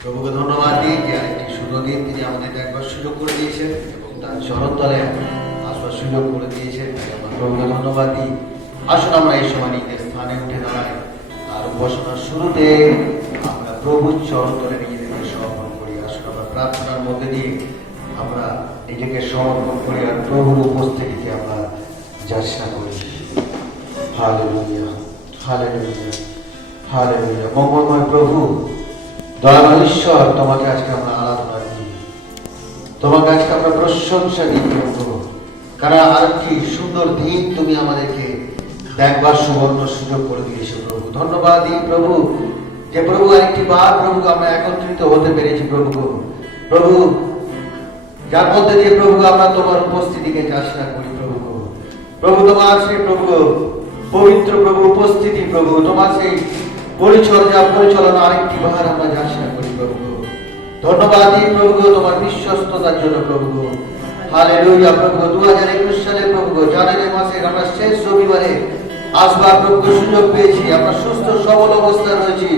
প্রভুকে ধন্যবাদ দিই যে আরেকটি সুন্দর দিন তিনি আমাদের একবার সুযোগ করে দিয়েছেন এবং তার চরণ তলে আসবার সুযোগ করে দিয়েছেন। আমরা প্রভুকে ধন্যবাদ দিই। আসুন আমরা এই সময় নিজের স্থানে উঠে দাঁড়াই আর উপাসনার শুরুতে আমরা প্রভুর চরণ তলে নিজেদেরকে সমর্পণ করি। আসুন আমরা প্রার্থনার মধ্যে দিয়ে আমরা নিজেকে সমর্পণ করি আর প্রভুর উপস্থিতিতে আমরা যাচনা করি। Hallelujah, hallelujah, hallelujah. মঙ্গলময় প্রভু, দয়াময় ঈশ্বর, তোমাকে আজকে আমরা আরাধনা দিই, তোমাকে আজকে আমরা প্রশংসা দিই প্রভু, কারণ আরেকটি সুন্দর দিন তুমি আমাদেরকে দেখবার সুবর্ণ সুযোগ করে দিয়েছো প্রভু। ধন্যবাদ দিই প্রভু যে প্রভু আরেকটি বার প্রভু আমরা একত্রিত হতে পেরেছি প্রভু। প্রভু যার মধ্যে দিয়ে প্রভু আমরা তোমার উপস্থিতিকে যাচনা করি প্রভু। প্রভু তোমার সেই প্রভু পবিত্র প্রভু উপস্থিতি প্রভু, তোমার সেই পরিচর্যা পরিচালনা আরেকটি বার আমরা যাচনা করি প্রভু। ধন্যবাদ দিই প্রভু তোমার বিশ্বস্ততার জন্য প্রভু। হালেলুয়া প্রভু। 2021 সালে প্রভু জানুয়ারি মাসের আমরা শেষ রবিবারে আসবার প্রভু সুযোগ পেয়েছি। আমরা সুস্থ সবল অবস্থায় রয়েছি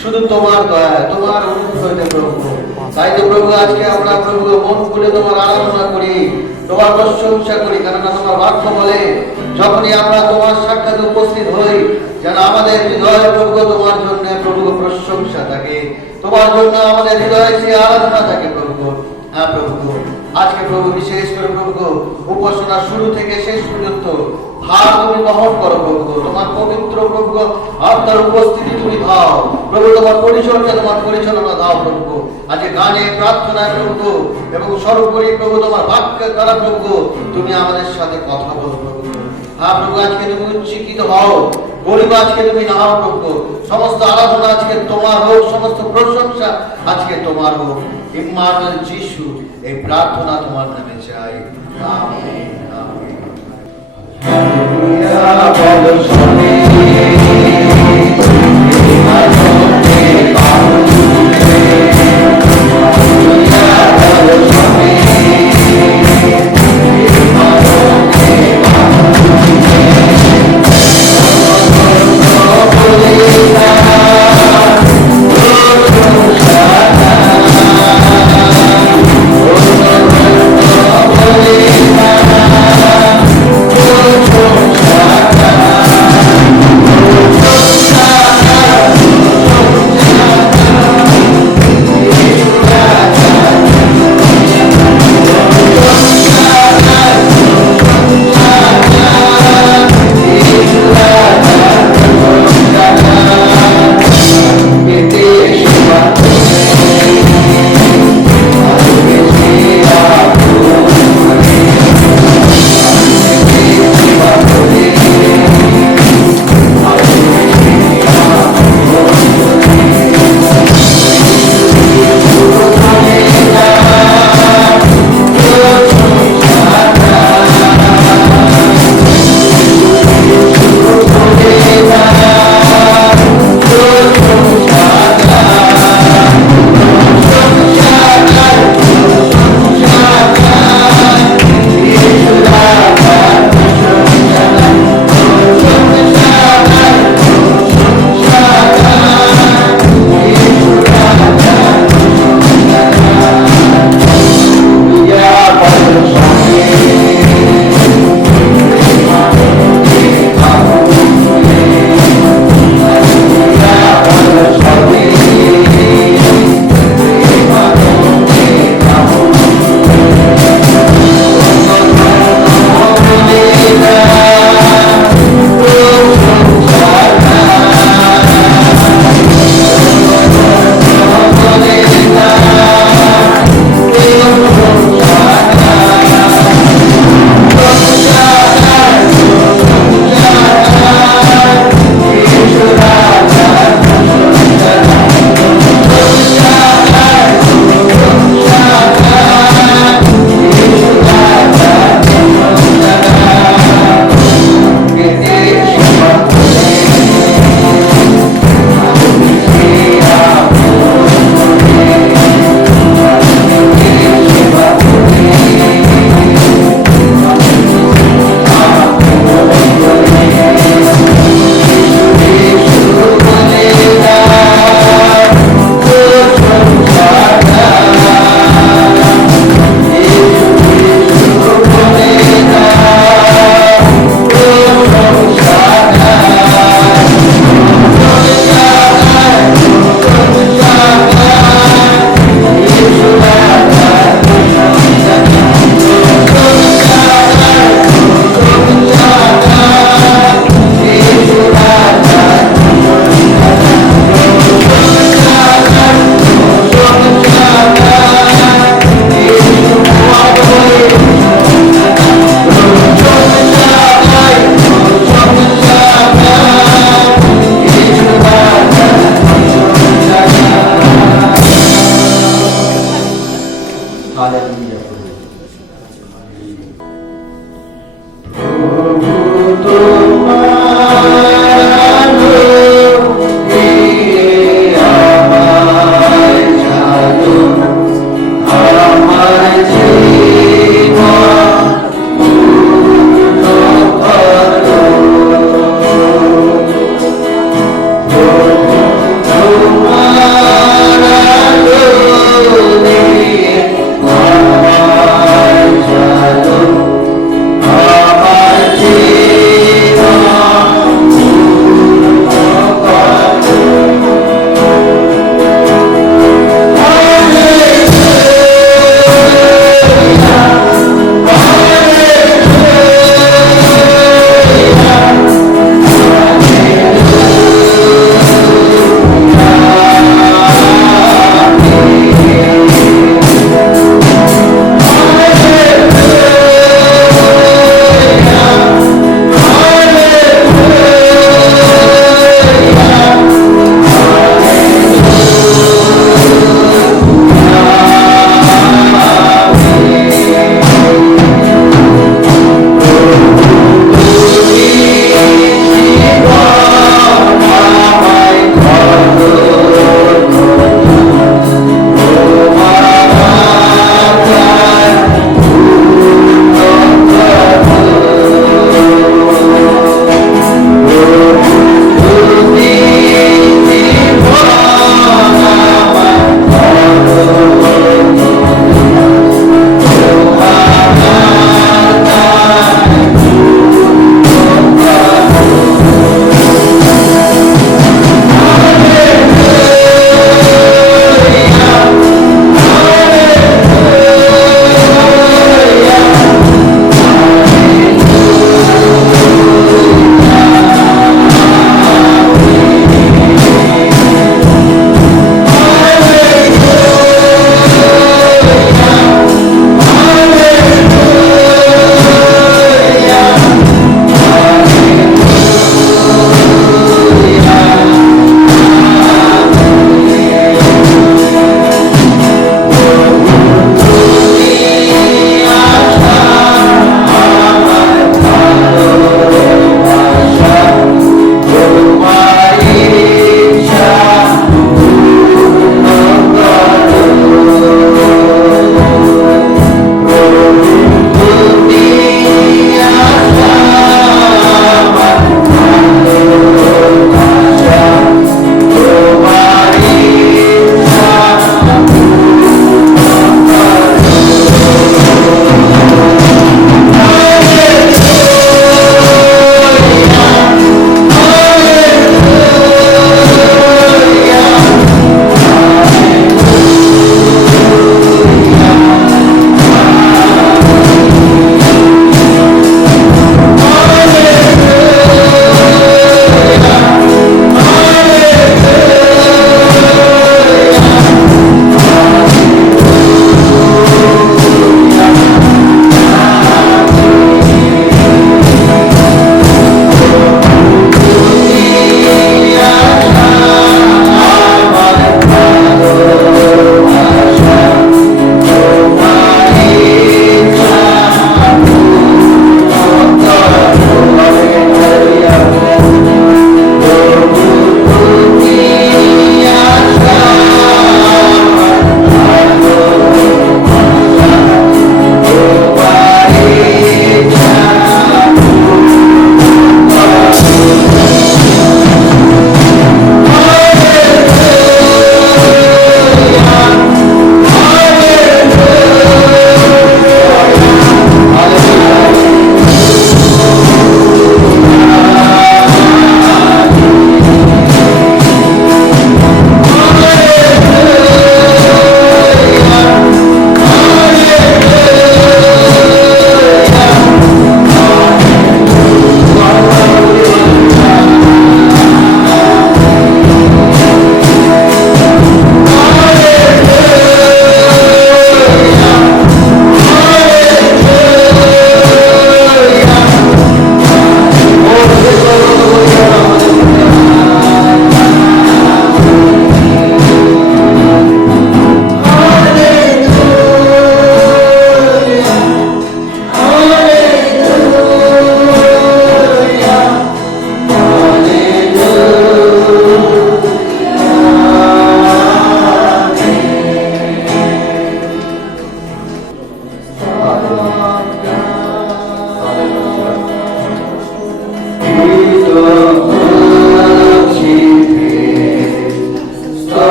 শুধু তোমার দয়া, তোমার অনুগ্রহে প্রভু। তাই তো প্রভু আজকে আমরা প্রভু মন খুলে তোমার আরাধনা করি, তোমার প্রশংসা করি, কেননা তোমার বাক্য বলে যখনই আমরা তোমার সাক্ষাৎ উপস্থিত হই যেন আমাদের হৃদয় প্রভু তোমার জন্য প্রভু প্রশংসা থাকে, তোমার জন্য আমাদের হৃদয়ে যে আরাধনা থাকে প্রভু। হ্যাঁ প্রভু, আজকে প্রভু বিশেষ করে প্রভু উপাসনা শুরু থেকে শেষ পর্যন্ত ভার তুমি বহন করো প্রভু। তোমার পবিত্র প্রভু আপনার উপস্থিতি তুমি দাও প্রভু, তোমার পরিচর্যা তোমার পরিচালনা দাও প্রভু। আজকে গানে প্রার্থনায় প্রভু এবং সর্বোপরি প্রভু তোমার বাক্যের দ্বারা প্রভু তুমি আমাদের সাথে কথা বলো প্রভু। হ্যাঁ প্রভু, আজকে তুমি উচ্চকিত হও, গরিব আজকে তুমি নাও প্রভু। সমস্ত আরাধনা আজকে তোমার হোক, সমস্ত প্রশংসা আজকে তোমার হোক। ইম্মানুয়েল যিশু এই প্রার্থনা তোমার নামে চাই, আমেন, আমেন। হালেলুয়া বলো শুনি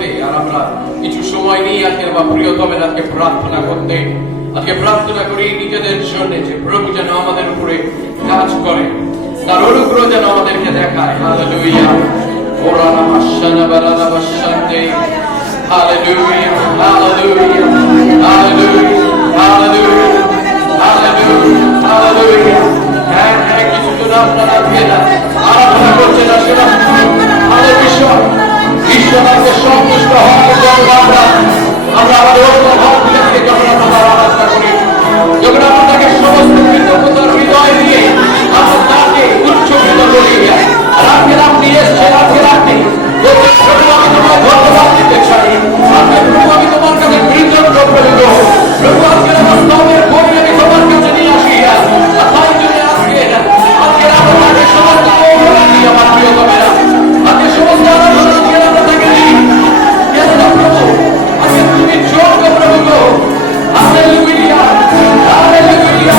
করতে আর আমরা কিছু সময় নিয়ে আজকে আমার প্রিয়তমের আজকে প্রার্থনা করতে আজকে প্রার্থনা করি নিজেদের জন্য যে প্রভু যেন আমাদের উপরে কাজ করে, তার অনুগ্রহ যেন আমাদেরকে দেখায়। হালেলুয়া। ওরা নামাশানা বারানা বাশান্তে। Hallelujah, hallelujah, hallelujah, hallelujah, hallelujah, hallelujah. হ্যাঁ হ্যাঁ, কিছুজন আপনারা আজকে আরাধনা করছেন, আসলে আমাদের বিষয় ঈশ্বর আজকে সন্তুষ্ট হওয়ার জন্য আমরা আমাদের অন্তর্ভাব থেকে যখন আমরা আরাধনা করি, যখন আমরা তাকে সমস্ত কৃতজ্ঞতার হৃদয় দিয়ে আমরা তাকে উচ্চকিত করি। রাখে আপনি এসছেন, রাখে আপনি বলছেন, প্রভু আমি তোমার ধন্যবাদ দিতে চাই। প্রভু আমি তোমার কাছে কৃতজ্ঞ প্রভু। প্রভু আজকে আমার স্তবের বই আমি তোমার কাছে নিয়ে আসি। আর তাই জন্য আজকে আমরা তাকে সমস্ত দিই আমার প্রিয়তমেরা, আজকে সমস্ত আরাধনা আজকে আমরা তাকে দিই। কেন প্রভু আজকে তুমি যোগ্য প্রভু গো। হালেলুয়া, হালেলুয়া,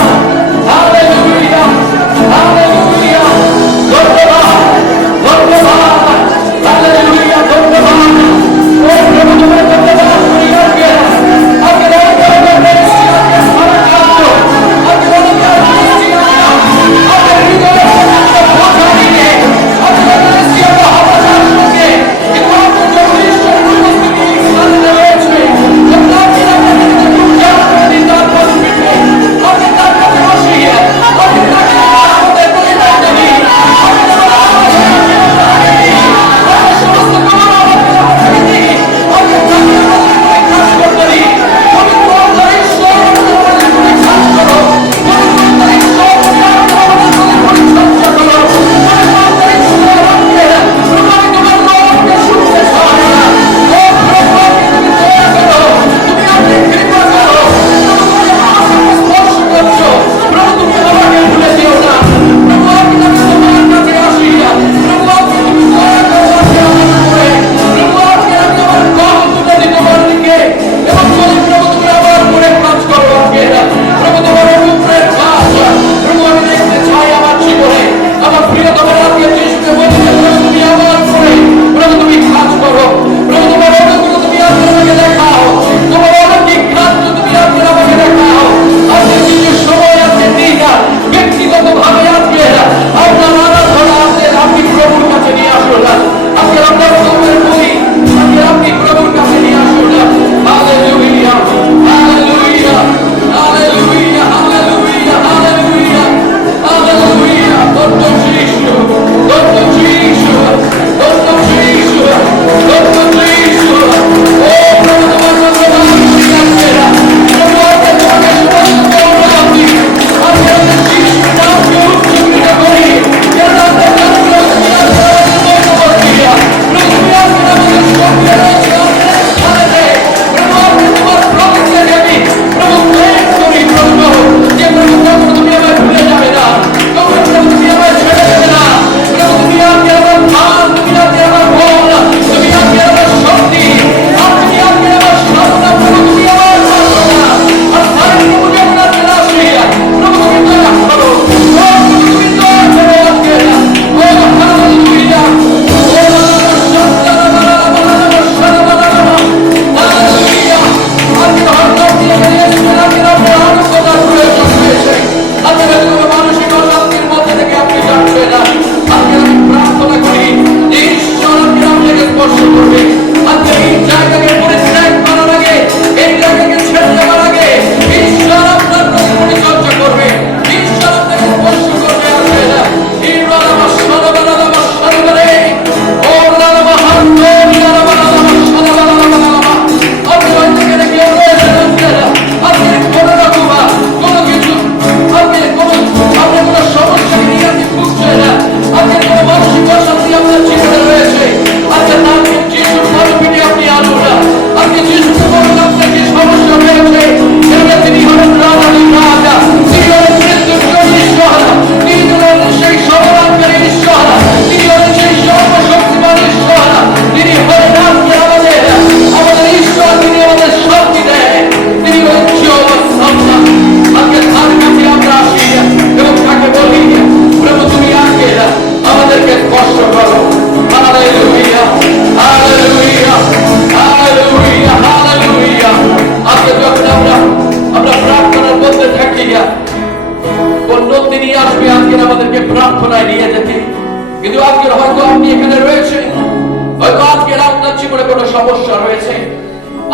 রয়েছে।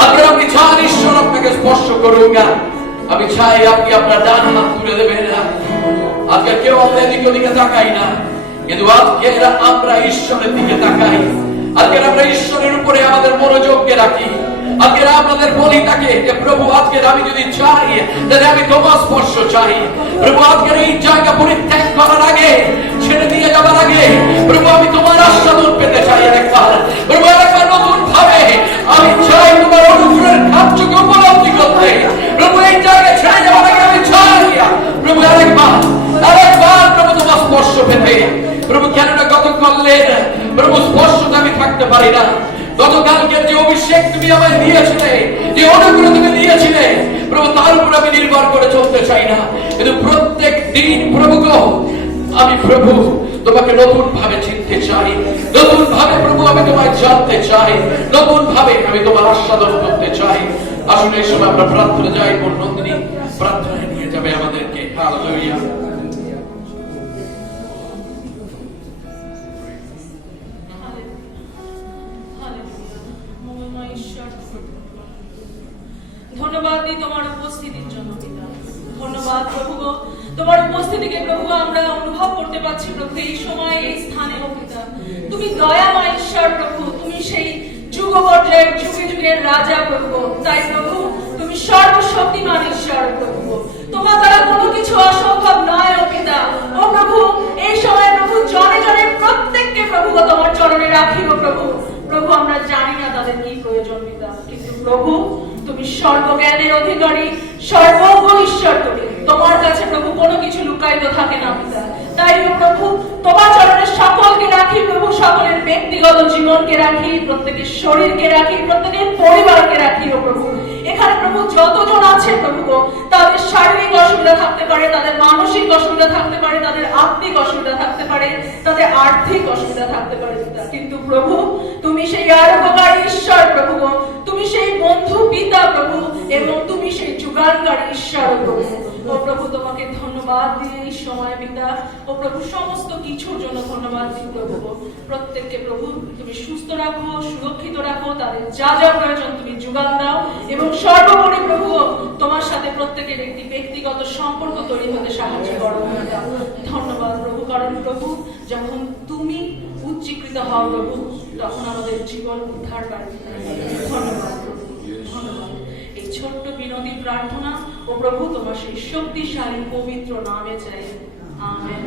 আজকে আপনি চান ঈশ্বর আপনাকে স্পর্শ করুন না, আমি চাই আপনি আপনার ডান হাত তুলে দেবেন না। আজকে কেউ আমাদের দিকে ওদিকে তাকাই না, কিন্তু আজকে আমরা ঈশ্বরের দিকে তাকাই। আজকে আমরা ঈশ্বরের উপরে আমাদের মনোযোগকে রাখি। আজকে আপনাদের বলি তাকে যে প্রভু আজকে আমি যদি চাই তাহলে আমি তোমার স্পর্শ চাই। প্রভু আজকের এই জায়গা পরিত্যাগ করার আগে, ছেড়ে দিয়ে যাবার আগে প্রভু আমি তোমার আস্বাদন পেতে চাই একবার। প্রভু একবার নতুন ভাবে আমি চাই তোমার অনুগ্রহের কার্যকে উপলব্ধি করতে। প্রভু এই জায়গায় ছেড়ে যাবার আগে আমি চাই প্রভু আরেকবার প্রভু তোমার স্পর্শ পেতে। প্রভু কেননা গত করলেন প্রভু স্পর্শতে আমি থাকতে পারি না। গতকালকের যে অভিষেক তুমি আমায় দিয়েছিলে, যে অনুগ্রহ তুমি দিয়েছিলে প্রভু, তার উপর আমি নির্ভর করে চলতে চাই না। কিন্তু প্রত্যেক দিন প্রভু গো আমি প্রভু তোমাকে নতুন ভাবে চিনতে চাই, নতুন ভাবে প্রভু আমি তোমায় জানতে চাই, নতুন ভাবে আমি তোমার আস্বাদন করতে চাই। আসলে এই সময় আমরা প্রার্থনা যাই, নন্দিনী প্রার্থনায় নিয়ে যাবে আমাদেরকে। হালেলুয়া। ধন্যবাদ দিই তোমার উপস্থিতির জন্য পিতা। ধন্যবাদ প্রভু গো, তোমার উপস্থিতিকে প্রভু আমরা অনুভব করতে পারছি প্রভু এই সময় এই স্থানে ও পিতা। তুমি দয়াময় ঈশ্বর প্রভু, তুমি সেই যুগ পর্যায়ের যুগে যুগের রাজা প্রভু। তাই প্রভু তুমি সর্বশক্তিমান ঈশ্বর প্রভু, তোমার দ্বারা কোনো কিছু অসম্ভব নয় ও পিতা। ও প্রভু এই সময় প্রভু জনে জনে প্রত্যেককে প্রভু তোমার চরণে রাখি ও প্রভু। প্রভু আমরা জানি না তাদের কি প্রয়োজন পিতা, কিন্তু প্রভু তুমি সর্বজ্ঞানের অধিকারী, সর্বজ্ঞ ঈশ্বর তুমি। তোমার কাছে প্রভু কোনো কিছু লুকায়িত থাকে না পিতা। তাই প্রভু তোমার চরণে সকলকে রাখি প্রভু, সকলের ব্যক্তিগত জীবনকে রাখি, প্রত্যেকের শরীরকে রাখি, প্রত্যেকের পরিবারকে রাখি ও প্রভু। এখানে প্রভু যতজন আছে প্রভু গো, তাদের শারীরিক অসুবিধা থাকতে পারে, তাদের মানসিক অসুবিধা থাকতে পারে, তাদের আত্মিক অসুবিধা থাকতে পারে, তাদের আর্থিক অসুবিধা থাকতে পারে পিতা। কিন্তু প্রভু তুমি সেই আরোগ্যকারী ঈশ্বর প্রভু গো, তুমি সেই বন্ধু পিতা প্রভু, এবং তুমি সেই যুগান্তকারী ঈশ্বর প্রভু। ও প্রভু তোমাকে ধন্যবাদ দিয়ে এই সময় পিতা ও প্রভু সমস্ত কিছুর জন্য ধন্যবাদ দিই প্রভু। প্রত্যেককে প্রভু তুমি সুস্থ রাখো, সুরক্ষিত রাখো, তাদের যা যা প্রয়োজন তুমি যোগান দাও, এবং সর্বোপরি প্রভু তোমার সাথে প্রত্যেকের একটি ব্যক্তিগত সম্পর্ক তৈরি হতে সাহায্য করো পিতা। ধন্যবাদ প্রভু, কারণ প্রভু যখন তুমি উচ্চীকৃত হও প্রভু, তখন আমাদের জীবন উদ্ধার পায়। ধন্যবাদ প্রভু, ধন্যবাদ। এই ছোট্ট বিনতি প্রার্থনা ও প্রভু তোমার সেই শক্তিশালী পবিত্র নামে চাই, আমেন।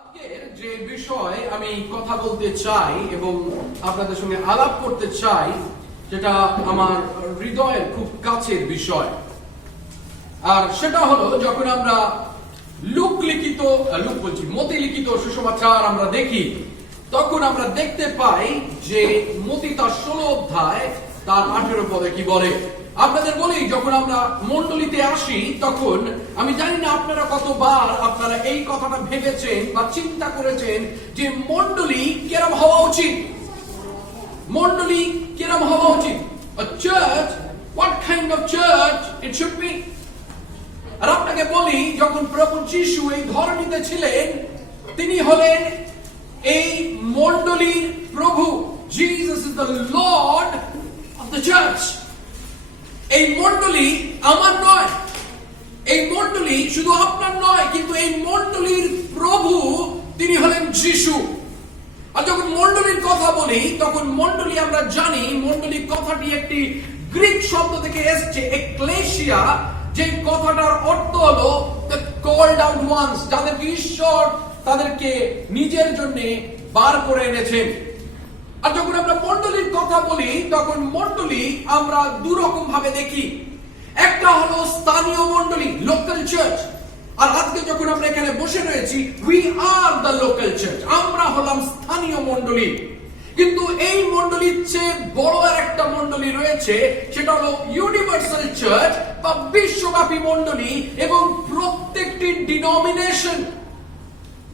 আজকের যে বিষয় আমি কথা বলতে চাই এবং আপনাদের সঙ্গে আলাপ করতে চাই, যেটা আমার হৃদয়ের খুব কাছের বিষয়, আর সেটা হলো যখন আমরা মতি লিখিত সুসমাচার আমরা দেখি, তখন আমরা দেখতে পাই যে মতি তার 16 অধ্যায় তার 18 পদে কি বলে। আপনাদের বলি, যখন আমরা মণ্ডলীতে আসি তখন আমি জানি না আপনারা কতবার আপনারা এই কথাটা ভেবেছেন বা চিন্তা করেছেন যে মণ্ডলী কিরম হওয়া উচিত। মণ্ডলী কিরম হওয়া উচিত, a church, what kind of church it should be। আর আপনাকে বলি, যখন প্রভু যিশু এই ধরনীতে ছিলেন, তিনি হলেন এই মণ্ডলীর প্রভু। Jesus is the Lord of the church। এই মণ্ডলী আমার নয়, এই মণ্ডলী শুধু আপনার নয়, কিন্তু এই মণ্ডলীর প্রভু তিনি হলেন যিশু। আর যখন মণ্ডলীর কথা বলি, তখন মণ্ডলী আমরা জানি মণ্ডলী কথাটি একটি গ্রিক শব্দ থেকে এসেছে, এক্লেসিয়া, যে কথাটার অর্থ হলো the called out ones, যাদেরকে ঈশ্বর তাদেরকে নিজের জন্য বার করে এনেছেন। আর যখন আমরা মণ্ডলীর কথা বলি, তখন মণ্ডলী আমরা দুরকম ভাবে দেখি। একটা হলো স্থানীয় মণ্ডলী, লোকাল চার্চ। আর আজকে যখন আমরা এখানে বসে রয়েছি, we are the local church, আমরা হলাম স্থানীয় মণ্ডলী। কিন্তু এই মণ্ডলীর চেয়ে বড় আর একটা মণ্ডলী রয়েছে, সেটা হলো ইউনিভার্সাল চার্চ বা বিশ্বব্যাপী মণ্ডলী। এবং প্রত্যেকটি ডিনোমিনেশন,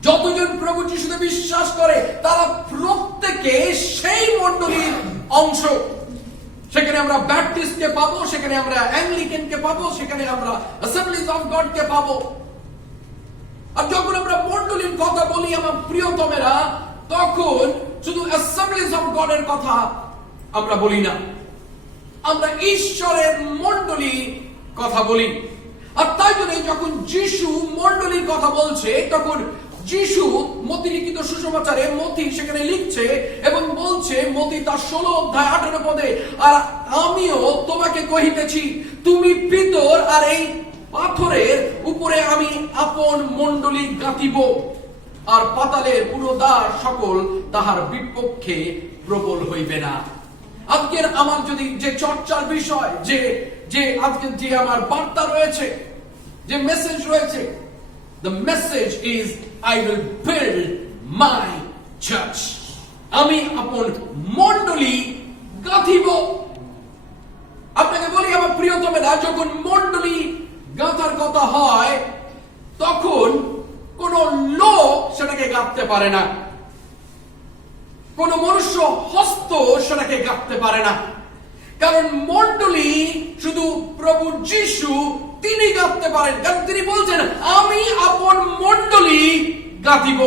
যতজন প্রভু যিশুতে বিশ্বাস করে, তারা প্রত্যেকে সেই মণ্ডলীর অংশ। সেখানে আমরা ব্যাপটিস্টকে পাবো, সেখানে আমরা অ্যাংলিকানকে পাবো, সেখানে আমরা অ্যাসেম্বলিজ অফ গডকে পাবো। আর যখন আমরা মণ্ডলীর কথা বলি আমার প্রিয়তমেরা, তখন শুধু অ্যাসেম্বলিজ অফ গডের কথা আমরা বলি না। আমরা ঈশ্বরের মণ্ডলী কথা বলি। আর তাই জন্য যখন যিশু মণ্ডলীর কথা বলছে, তখন যিশু মতি লিখিত সুসমাচারে মতি সেখানে লিখছে এবং বলছে, মতি তার 16 অধ্যায় 18 পদে, আর আমিও তোমাকে কহিতেছি, তুমি পিতর, আর এই পাথরের উপরে আমি আপন মণ্ডলী গাঁথিব, আর পাতালের পুরোদ্বার সকল তাহার বিপক্ষে প্রবল হইবে না। আজকের আমার যদি যে চর্চার বিষয়, যে আজকে যে আমার বার্তা রয়েছে, যে মেসেজ রয়েছে, the message is I will build my church. আমি আপন মণ্ডলী গাঁথিব। আপনাকে বলি আমার প্রিয়তমেরা, যখন মণ্ডলী গাঁথার কথা হয়, তখন কোন লোক সেটাকে গাঁথতে পারে না, কোন মনুষ্য হস্ত সেটাকে গাঁথতে পারে না। কারণ মণ্ডলী শুধু প্রভু যিশু তিনি গাঁথতে পারেন, কারণ তিনি বলছেন, আমি আপন মণ্ডলী গাঁথিব।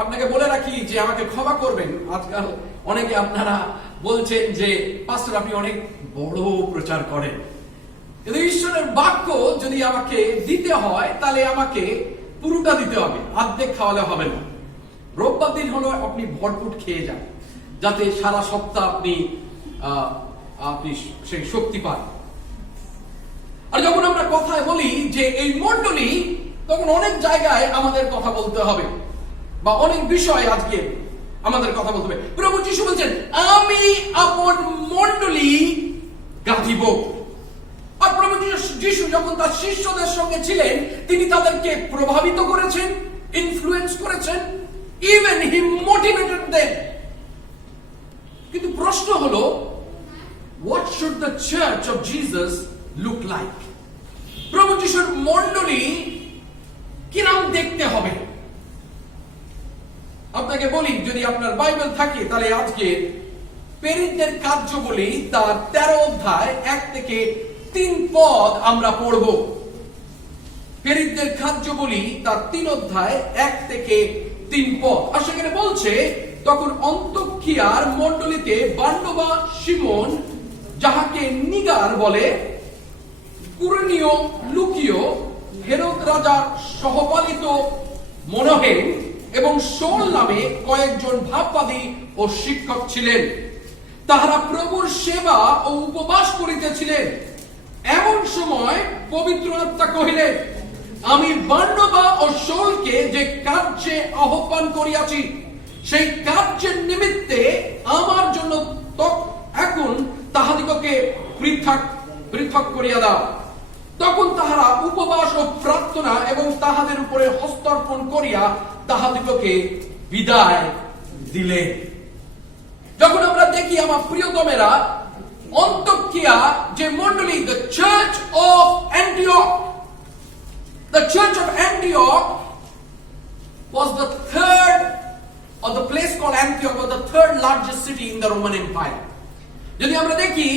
আপনাকে বলে রাখি যে আমাকে ক্ষমা করবেন, আজকাল অনেকে আপনারা বলছেন যে পাস্টর আপনি অনেক বড় প্রচার করেন, কিন্তু ঈশ্বরের বাক্য যদি আমাকে দিতে হয় তাহলে আমাকে পুরোটা দিতে হবে, অর্ধেক খাওয়ালে হবে না। রোববার দিন হলো আপনি ভরপুর খেয়ে যান, যাতে সারা সপ্তাহ আপনি সেই শক্তি পান। আর যখন আমরা কথায় বলি যে এই মণ্ডলী, তখন অনেক জায়গায় আমাদের কথা বলতে হবে, বা অনেক বিষয় আজকে আমাদের কথা বলতে হবে। প্রভু যিশু বলছেন, আমি আপন মণ্ডলী গাঁথিব। আর প্রভু যিশু যখন তার শিষ্যদের সঙ্গে ছিলেন, তিনি তাদেরকে প্রভাবিত করেছেন, ইনফ্লুয়েন্স করেছেন, even he motivated them. কিন্তু প্রশ্ন হলো, what should the church of Jesus look like? প্রভু যিশুর মণ্ডলী কিরকম দেখতে হবে? আপনাকে বলি, যদি আপনার বাইবেল থাকে তাহলে আজকে প্রেরিতদের কার্যাবলী তার 13 অধ্যায় 1 থেকে 3 পদ আমরা পড়ব। প্রেরিতদের কার্যাবলী তার 3 অধ্যায় 1 থেকে 3 পদ। আর সেখানে বলছে, তখন অন্তোকিয়ার মণ্ডলীতে বারনবা, শিমন যাহাকে নিগার বলে, কুরেনীয় লুকিয়, হেরোদ রাজার সহপালিত মনোহেম এবং শৌল নামে কয়েকজন ভাববাদী ও শিক্ষক ছিলেন। তাহারা প্রভুর সেবা ও উপবাস করিতেছিলেন। এমন সময় পবিত্র আত্মা কহিলেন, আমি বারনবা ও শৌলকে যে কার্যে আহ্বান করিয়াছি, সেই কার্যের নিমিত্তে আমার জন্য এখন তাহাদিগকে পৃথক করিয়া দাও। তখন তাহারা উপবাস ও প্রার্থনা এবং তাহাদের উপরে হস্তার্পণ করিয়া তাহাদিগকে বিদায় দিলেন। যখন আমরা দেখি আমার প্রিয়তমেরা, অন্তোকিয়া যে মণ্ডলী, the church of Antioch, the church of Antioch was the third, or the place called Antioch was the third largest city in the Roman Empire. যদি আমরা দেখি,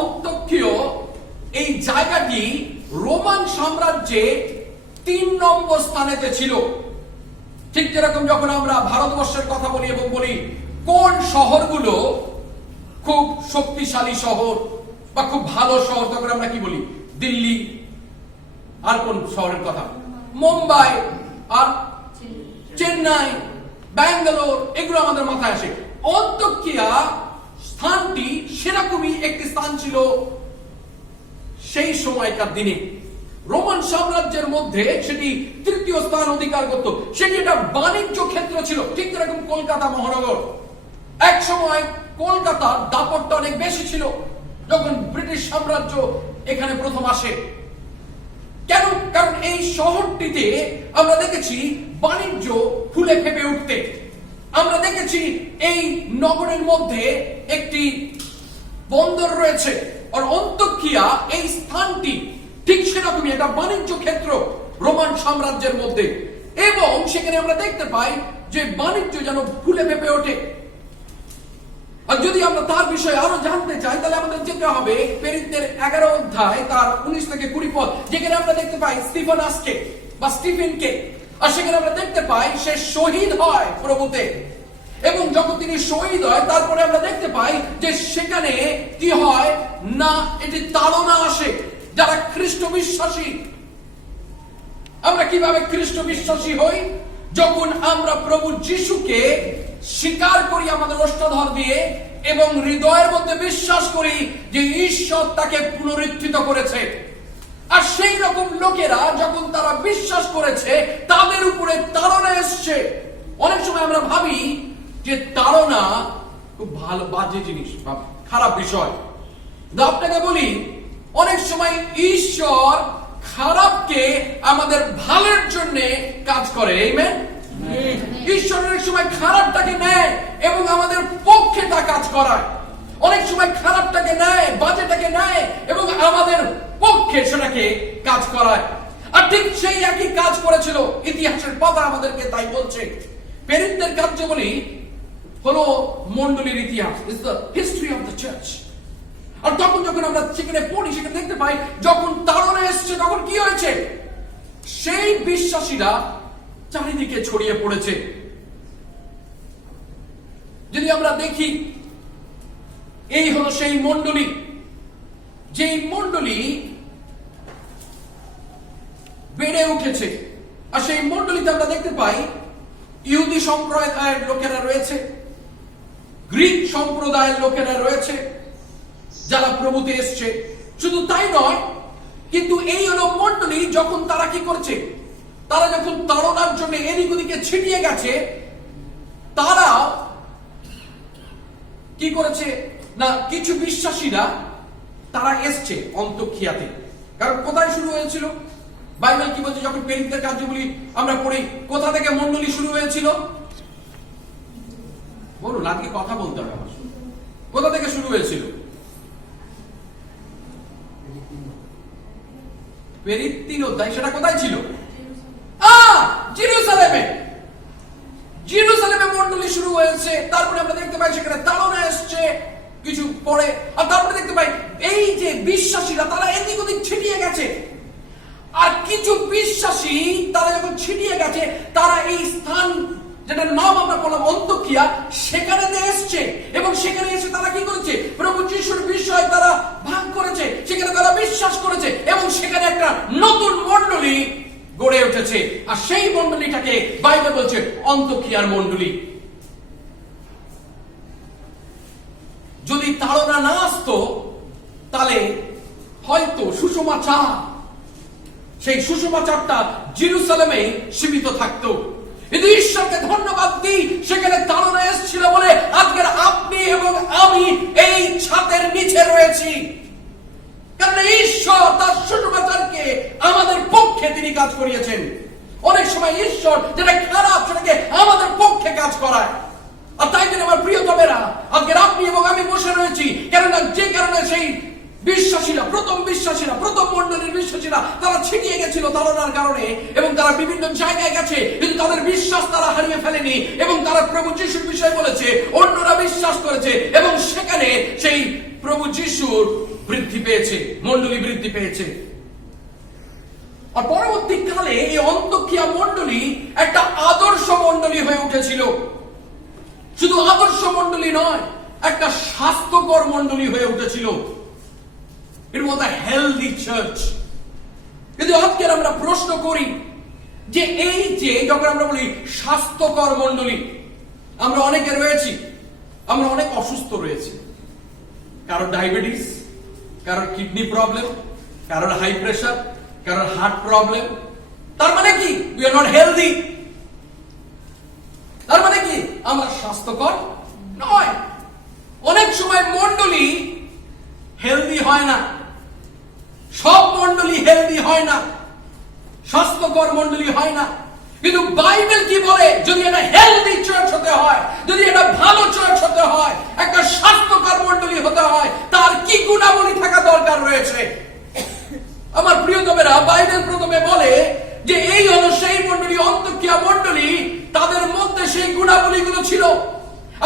অন্তোকিয়া এই জায়গাটি রোমান সাম্রাজ্যে 3 নম্বর স্থানেতে ছিল। ঠিক যেরকম যখন আমরা ভারতবর্ষের কথা বলি এবং বলি কোন শহরগুলো খুব শক্তিশালী শহর বা খুব ভালো শহর, তখন আমরা কি বলি? দিল্লি। আর কোন শহরের কথা? মুম্বাই আর চেন্নাই, ব্যাঙ্গালোর, এগুলো আমাদের মাথায় আসে। অন্তোকিয়া স্থানটি সেরকমই একটি স্থান ছিল সেই সময়কার দিনে। রোমান সাম্রাজ্যের মধ্যে সেটি 3য় স্থান অধিকার করত। সেটি একটা বাণিজ্য ক্ষেত্র ছিল, ঠিক যেরকম কলকাতা মহানগর। এক সময় কলকাতার দাপটটা অনেক বেশি ছিল যখন ব্রিটিশ সাম্রাজ্য এখানে প্রথম আসে। কেন? কারণ এই শহরটিতে আমরা দেখেছি বাণিজ্য ফুলে ফেপে উঠতে। আমরা দেখেছি এই নগরের মধ্যে একটি বন্দর রয়েছে। আর অন্তোকিয়া এই স্থানটি ঠিক সেরকমই একটা বাণিজ্য ক্ষেত্র রোমান সাম্রাজ্যের মধ্যে, এবং সেখানে আমরা দেখতে পাই যে বাণিজ্য যেন ফুলে ফেপে ওঠে। আর যদি আমরা তার বিষয়ে আরো জানতে চাই তাহলে আমাদের যেতে হবে প্রেরিতদের 11 অধ্যায় তার 19 থেকে 20 পদ, যেখানে আমরা দেখতে পাই স্টিফানাসকে বা স্টিফেনকে। আর সেখানে আমরা দেখতে পাই সে শহীদ হয় প্রভুতে, এবং যখন তিনি শহীদ হয় তারপরে আমরা দেখতে পাই যে সেখানে কি হয় না, এটি তাড়না আসে যারা খ্রিস্ট বিশ্বাসী। আমরা কিভাবে খ্রিস্ট বিশ্বাসী হই? যখন আমরা প্রভু যিশুকে স্বীকার করি আমাদের ওষ্ঠাধর দিয়ে এবং হৃদয়ের মধ্যে বিশ্বাস করি যে ঈশ্বর তাকে পুনরুত্থিত করেছে। আর সেই রকম লোকেরা যখন তারা বিশ্বাস করেছে তাদের উপরে তাড়না এসছে। অনেক সময় আমরা ভাবি যে তাড়না খুব ভালো, বাজে জিনিস বা খারাপ বিষয়। আপনাকে বলি, অনেক সময় ঈশ্বর খারাপকে আমাদের ভালোর জন্য কাজ করে। আমেন। ঈশ্বর অনেক সময় খারাপটাকে নেয় এবং আমাদের পক্ষে তা কাজ করায়। অনেক সময় খারাপটাকে নেয়, বাজেটাকে নেয় এবং আমাদের পক্ষে সেটাকে কাজ করায়। আর ঠিক সেই একই কাজ করেছিল ইতিহাসের পাতা আমাদেরকে তাই বলছে। পেরিতদের কার্যাবলী হলো মণ্ডলীর ইতিহাস, is the history of the church. আর তখন যখন আমরা সেখানে পড়ি, সেখানে দেখতে পাই যখন তাড়না এসছে তখন কি হয়েছে, সেই বিশ্বাসীরা চারিদিকে ছড়িয়ে পড়েছে। যদি আমরা দেখি, এই হলো সেই মণ্ডলী, যেই মণ্ডলী বেড়ে উঠেছে। আর সেই মণ্ডলীতে আমরা দেখতে পাই ইহুদি সম্প্রদায়ের লোকেরা রয়েছে, গ্রিক সম্প্রদায়ের লোকেরা রয়েছে যারা প্রভুতে এসছে। শুধু তাই নয়, কিন্তু এই হলো মণ্ডলী যখন তারা কি করছে, তারা যখন তাড়নার জন্য এদিক ওদিকে ছিটিয়ে গেছে, তারা কি করেছে না, কিছু বিশ্বাসীরা তারা এসছে অন্তোখিয়াতে। কারণ কোথায় শুরু হয়েছিল? বাইবেল কি বলছে? যখন পেরিতদের কার্যগুলি আমরা পড়ি, কোথা থেকে মণ্ডলী শুরু হয়েছিল? বলুন, আজকে কথা বলতে হবে আমার। কোথা থেকে শুরু হয়েছিল? পেরিত 3 অধ্যায়, সেটা কোথায় ছিল? জেরুজালেমে। জেরুজালেমে মণ্ডলী শুরু হয়েছে। তারপরে আমরা দেখতে পাই সেখানে তাড়না এসছে কিছু পরে। আর তারপরে দেখতে পাই এই যে বিশ্বাসীরা তারা এদিক ওদিক ছিটিয়ে গেছে। আর কিছু বিশ্বাসী তারা যখন ছিটিয়ে গেছে, তারা এই স্থান যেটার নাম আমরা বললাম অন্তোখিয়া, সেখানে এসছে এবং সেখানে এসে তারা কি করেছে, প্রভু যিশুর বিষয়ে তারা ভাগ করেছে, সেখানে তারা বিশ্বাস করেছে এবং সেখানে একটা নতুন মণ্ডলী গড়ে উঠেছে। আর সেই মণ্ডলীটাকে বাইবেল বলছে অন্তোখিয়ার মণ্ডলী। যদি তাড়না না আসতো তাহলে হয়তো সুসমাচার, সেই সুসমাচারটা জেরুজালেমে সীমিত থাকতো। কিন্তু ঈশ্বরকে ধন্যবাদ দিই, সেখানে তাড়না এসেছিল বলে আজকের আপনি এবং আমি এই ছাদের নিচে রয়েছি। কারণ ঈশ্বর তার সুসমাচারকে আমাদের পক্ষে তিনি কাজ করিয়েছেন। অনেক সময় ঈশ্বর যেটা খারাপ সেটাকে আমাদের পক্ষে কাজ করায়। আর তাই জন্য আমার প্রিয়তমেরা, আজকের আপনি এবং আমি বসে রয়েছি কেননা যে কারণে সেই বিশ্বাসীরা, প্রথম মণ্ডলীর বিশ্বাসীরা তারা ছিটিয়ে গেছিল তাড়নার কারণে এবং তারা বিভিন্ন জায়গায় গেছে, কিন্তু তাদের বিশ্বাস তারা হারিয়ে ফেলেনি এবং তারা প্রভু যিশুর বিষয় বলেছে, অন্যরা বিশ্বাস করেছে এবং সেখানে সেই প্রভু যিশুর বৃদ্ধি পেয়েছে, মণ্ডলী বৃদ্ধি পেয়েছে। আর পরবর্তীকালে এই অন্তোখিয়া মণ্ডলী একটা আদর্শ মণ্ডলী হয়ে উঠেছিল। শুধু আদর্শ মণ্ডলী নয়, একটা স্বাস্থ্যকর মণ্ডলী হয়ে উঠেছিল। It was a healthy church. কিন্তু আজকে আমরা প্রশ্ন করি যে এই যে যখন আমরা বলি স্বাস্থ্যকর মণ্ডলী, আমরা অনেকে রয়েছি, আমরা অনেক অসুস্থ রয়েছি। কারোর ডায়াবেটিস, কারোর কিডনি প্রবলেম, কারোর হাই প্রেশার, কারোর হার্ট প্রবলেম। তার মানে কি? we are not healthy। তার মানে কি? আমরা স্বাস্থ্যকর নয়। অনেক সময় মণ্ডলী হেলদি হয় না, সব মণ্ডলী হেলদি হয় না, স্বাস্থ্যকর মণ্ডলী হয় না। কিন্তু বাইবেল কি বলে? যদি এটা হেলদি চার্চ হতে হয়, যদি এটা ভালো চার্চ হতে হয়, একটা স্বাস্থ্যকর মণ্ডলী হতে হয়, তার কি গুণাবলী থাকা দরকার রয়েছে? আমার প্রিয়তমেরা, বাইবেল প্রথমে বলে যে এই হলো সেই মণ্ডলী, অন্তোখিয়া মণ্ডলী, তাদের মধ্যে সেই গুণাবলীগুলো ছিল।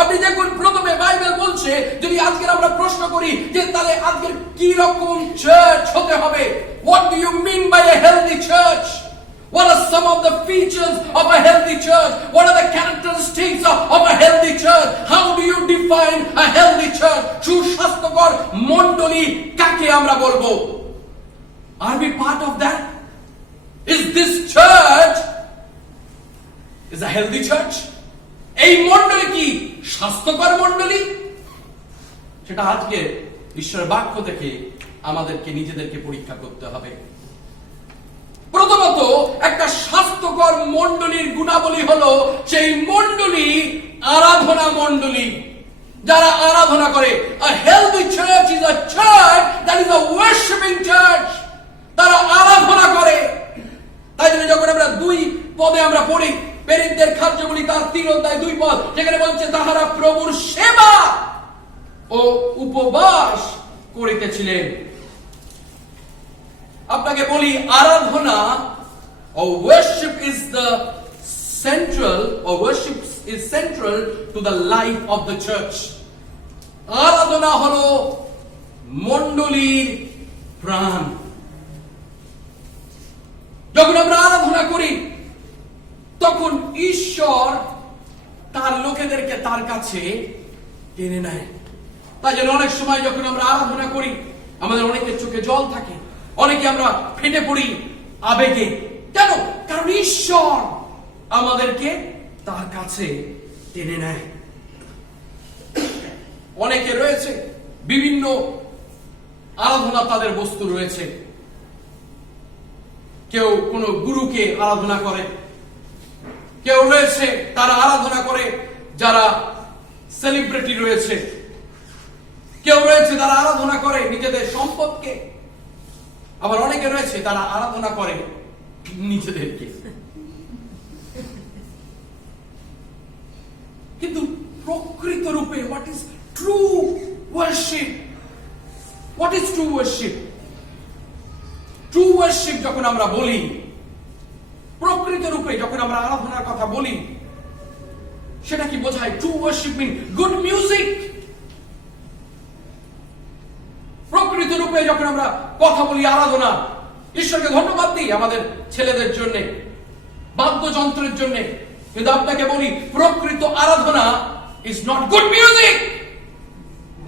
আপনি দেখুন, প্রথমে বাইবেল বলছে, যদি আজকে আমরা প্রশ্ন করি যে তাহলে আজকের কি রকম চার্চ হতে হবে, what do you mean by a healthy church? What are some of the features of a healthy church? What are the characteristics of a healthy church? How do you define a healthy church? সুস্বাস্থ্যকর মণ্ডলী কাকে আমরা বলবো? Are we part of that? Is this church is a healthy church? এই মণ্ডলী কি স্বাস্থ্যকর মণ্ডলী? সেটা আজকে ঈশ্বরের বাক্য থেকে আমাদেরকে নিজেদেরকে পরীক্ষা করতে হবে। প্রথমত, একটা স্বাস্থ্যকর মণ্ডলীর গুণাবলী হলো সেই মণ্ডলী আরাধনা মণ্ডলী, যারা আরাধনা করে। A healthy church is a church that is a worshiping church. তারা আরাধনা করে। তাই জন্য যখন আমরা 2 পদে আমরা পড়ি, প্রেরিতদের কার্যবলী তার 3 অধ্যায় 2 পদ, যেখানে বলছে তাহারা প্রভুর সেবা ও উপবাস করিতেছিলেন। আপনাকে বলি, আরাধনা or worship is central to the life of the church. আরাধনা হলো মণ্ডলীর প্রাণ। যখন আমরা আরাধনা করি তখন ঈশ্বর তার লোকেদেরকে তার কাছে টেনে নেয়। তাই জন্য অনেক সময় যখন আমরা আরাধনা করি আমাদের অনেকের চোখে জল থাকে, অনেকে আমরা ফেটে পড়ি আবেগে। কেন? কারণ ঈশ্বর আমাদেরকে তার কাছে টেনে নেয়। অনেকে রয়েছে বিভিন্ন আরাধনা, তাদের বস্তু রয়েছে। কেউ কোন গুরুকে আরাধনা করে, কেউ রয়েছে তারা আরাধনা করে যারা সেলিব্রিটি রয়েছে, কেউ রয়েছে তারা আরাধনা করে নিজেদের সম্পদকে, আবার অনেকে রয়েছে তারা আরাধনা করে নিজেদেরকে। কিন্তু প্রকৃত রূপে what is true worship? What is true worship? True worship যখন আমরা বলি, প্রকৃত রূপে যখন আমরা আরাধনার কথা বলি, সেটা কি বোঝায়? ট্রু ওয়ার্শিপ মিন গুড মিউজিক। প্রকৃত রূপে যখন আমরা কথা বলি আরাধনা, ঈশ্বরকে ধন্যবাদ দিই আমাদের ছেলেদের জন্য, বাদ্যযন্ত্রের জন্য। কিন্তু আপনাকে বলি, প্রকৃত আরাধনা ইজ নট গুড মিউজিক।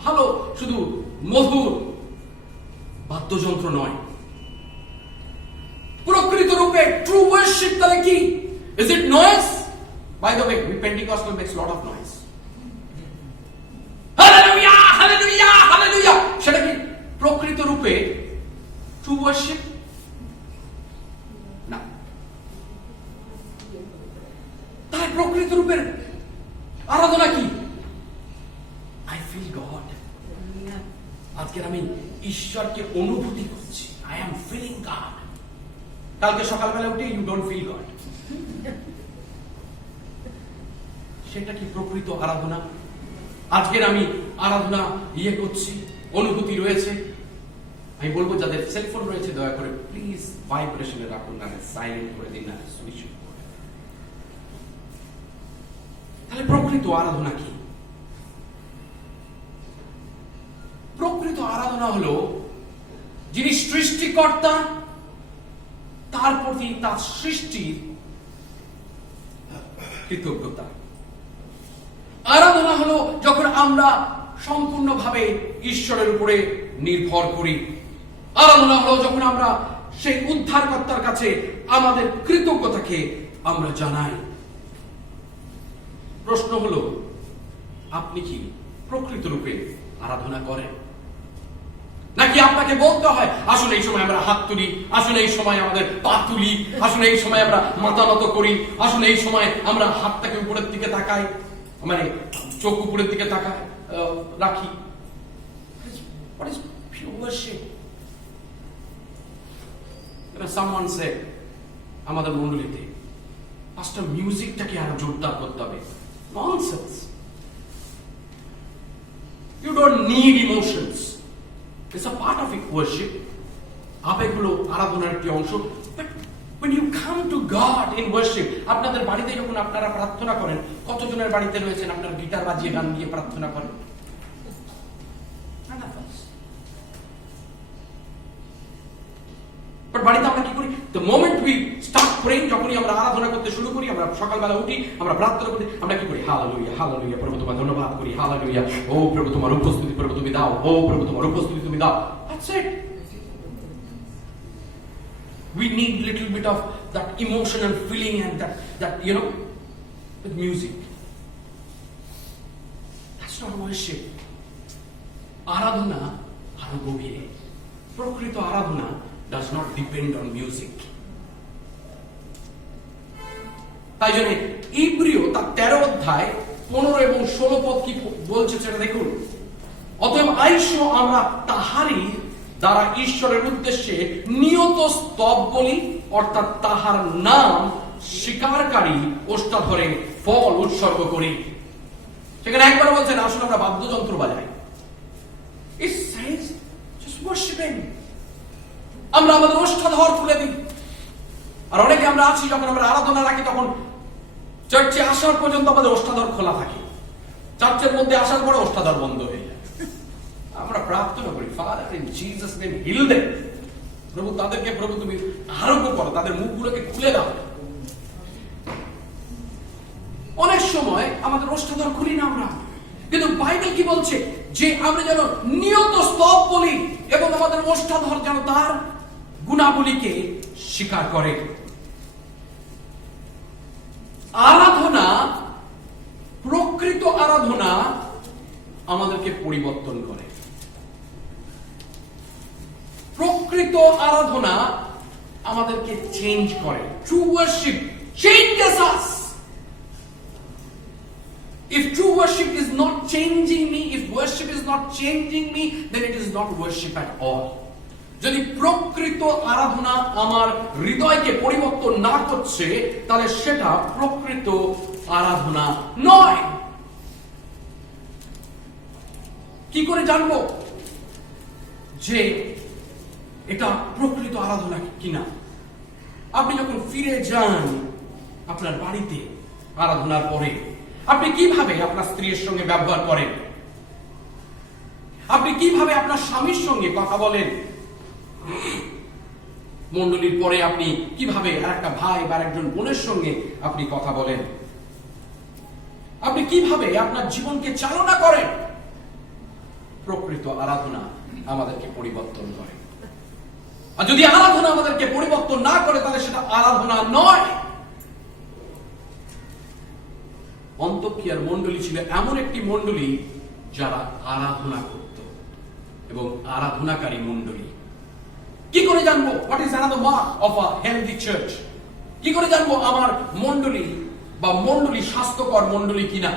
ভালো শুধু মধুর বাদ্যযন্ত্র নয়। প্রকৃত রূপে ট্রু ওয়ার্শিপ তাহলে কি? Is it noise? By the way, Pentecostal makes lot of noise. Hallelujah, hallelujah, hallelujah. সেটা কি প্রকৃত রূপে ট্রু ওয়ার্শিপ? না। তাই প্রকৃত রূপের আরাধনা কি? I feel God. আজকে আমি ঈশ্বরকে অনুভূতি করছি। I am feeling God. কালকে সকালবেলা উঠে ইউ ডোন্ট ফিল গড। সেটা কি প্রকৃত আরাধনা? আজকের আমি আরাধনা করছি, অনুভূতি রয়েছে। আমি বলবো যাদের সেলফোন রয়েছে দয়া করে প্লিজ ভাইব্রেশনে রাখুন, না সাইলেন্ট করে দিন, না সুইচ অফ করে। তাহলে প্রকৃত আরাধনা কি? প্রকৃত আরাধনা হলো যিনি সৃষ্টিকর্তা, তার প্রতি তার সৃষ্টির কৃতজ্ঞতা। আরাধনা হলো যখন আমরা সম্পূর্ণভাবে ঈশ্বরের উপরে নির্ভর করি। আরাধনা হলো যখন আমরা সেই উদ্ধারকর্তার কাছে আমাদের কৃতজ্ঞতাকে আমরা জানাই। প্রশ্ন হলো, আপনি কি প্রকৃত রূপে আরাধনা করেন? নাকি আপনাকে বলতে হয় আসলে এই সময় আমরা হাত তুলি, আসলে এই সময় আমাদের পা তুলি, আসলে এই সময় আমরা মাথা নত করি, আসলে এই সময় আমরা হাতটাকে উপরের দিকে তাকাই, মানে চোখ উপরের দিকে তাকাই রাখি? What is pure worship? Someone said আমাদের মণ্ডলীতে, পাস্টার মিউজিকটাকে আরো জোরদার করতে হবে। Nonsense. You don't need emotions. It's a part of worship. আবেগগুলো আরাধনার একটি অংশ। But when you come to God in worship, আপনাদের বাড়িতে যখন আপনারা প্রার্থনা করেন, কতজনের বাড়িতে রয়েছেন আপনারা গিটার বাজিয়ে গান দিয়ে প্রার্থনা করেন? But বাড়িতে আমরা কি করি? The moment we start করেন, যখনই আমরা আরাধনা করতে শুরু করি, আমরা সকালবেলা উঠি, আমরা প্রার্থনা করি, আমরা কি করি? হালেলুয়া, হালেলুয়া, প্রভু তোমার ধন্যবাদ করি, হালেলুয়া, ও প্রভু তোমার উপস্থিতি প্রভু তুমি দাও, ও প্রভু তোমার উপস্থিতি তুমি দাও। That's it. We need little bit of that emotional feeling and that with music. That's not worship. আরাধনা আরো গভীরে। প্রকৃত আরাধনা does not depend on music. তাই জন্য ইব্রিয় তার 13 অধ্যায় 15 এবং 16 পদ কি বলছে সেটা দেখুন। অতএব আইসো আমরা তাহারই দ্বারা ঈশ্বরের উদ্দেশ্যে নিয়ত স্তব বলি, অর্থাৎ তাহার নাম স্বীকারকারী ওষ্ঠাধরে ফল উৎসর্গ করি। সেখানে একবার বলছেন আসুন আমরা বাদ্যযন্ত্র বাজাই। It says just worship him. আমরা আমাদের ওষ্ঠাধর খুলে দিই। আর অনেকে আমরা আছি যখন আমরা আরাধনা রাখি তখন চার্চে আসার পর্যন্ত আমাদের ওষ্ঠাধর খোলা থাকে, চার্চের মধ্যে আসার পরে ওষ্ঠাধর বন্ধ হয়ে যায়। আমরা প্রার্থনা করি, father in Jesus name heal them, প্রভু তাদেরকে প্রভু তুমি আরোগ্য করো, তাদের মুখগুলোকে খুলে দাও। অনেক সময় আমাদের ওষ্ঠাধর খুলি না আমরা, কিন্তু বাইবেল কি বলছে যে আমরা যেন নিয়ত স্তব বলি এবং আমাদের ওষ্ঠাধর যেন তার গুণাবলীকে স্বীকার করে। আরাধনা, প্রকৃত আরাধনা আমাদেরকে পরিবর্তন করে। প্রকৃত আরাধনা আমাদেরকে চেঞ্জ করে। True worship changes us. If true worship is not changing me, if worship is not changing me, then it is not worship at all. যদি প্রকৃত আরাধনা আমার হৃদয়কে পরিবর্তন না করছে, তাহলে সেটা প্রকৃত আরাধনা নয়। কি করে জানবো যে এটা প্রকৃত আরাধনা কিনা? আপনি যখন ফিরে যান আপনার বাড়িতে আরাধনার পরে, আপনি কিভাবে আপনার স্ত্রীর সঙ্গে ব্যবহার করেন? আপনি কিভাবে আপনার স্বামীর সঙ্গে কথা বলেন? মণ্ডলীর পরে আপনি কিভাবে আরেকটা ভাই বা একজন বোনের সঙ্গে আপনি কথা বলেন? আপনি কিভাবে আপনার জীবনকে চালনা করেন? প্রকৃত আরাধনা আমাদেরকে পরিবর্তন করে। আর যদি আরাধনা আমাদেরকে পরিবর্তন না করে, তাহলে সেটা আরাধনা নয়। অন্তোকিয়ার মণ্ডলী ছিল এমন একটি মণ্ডলী যারা আরাধনা করত এবং আরাধনাকারী মণ্ডলী। কি করে জানবো what is another mark of a healthy church? কি করে জানবো আমার মণ্ডলী বা মণ্ডলী স্বাস্থ্যকর মণ্ডলী কিনা?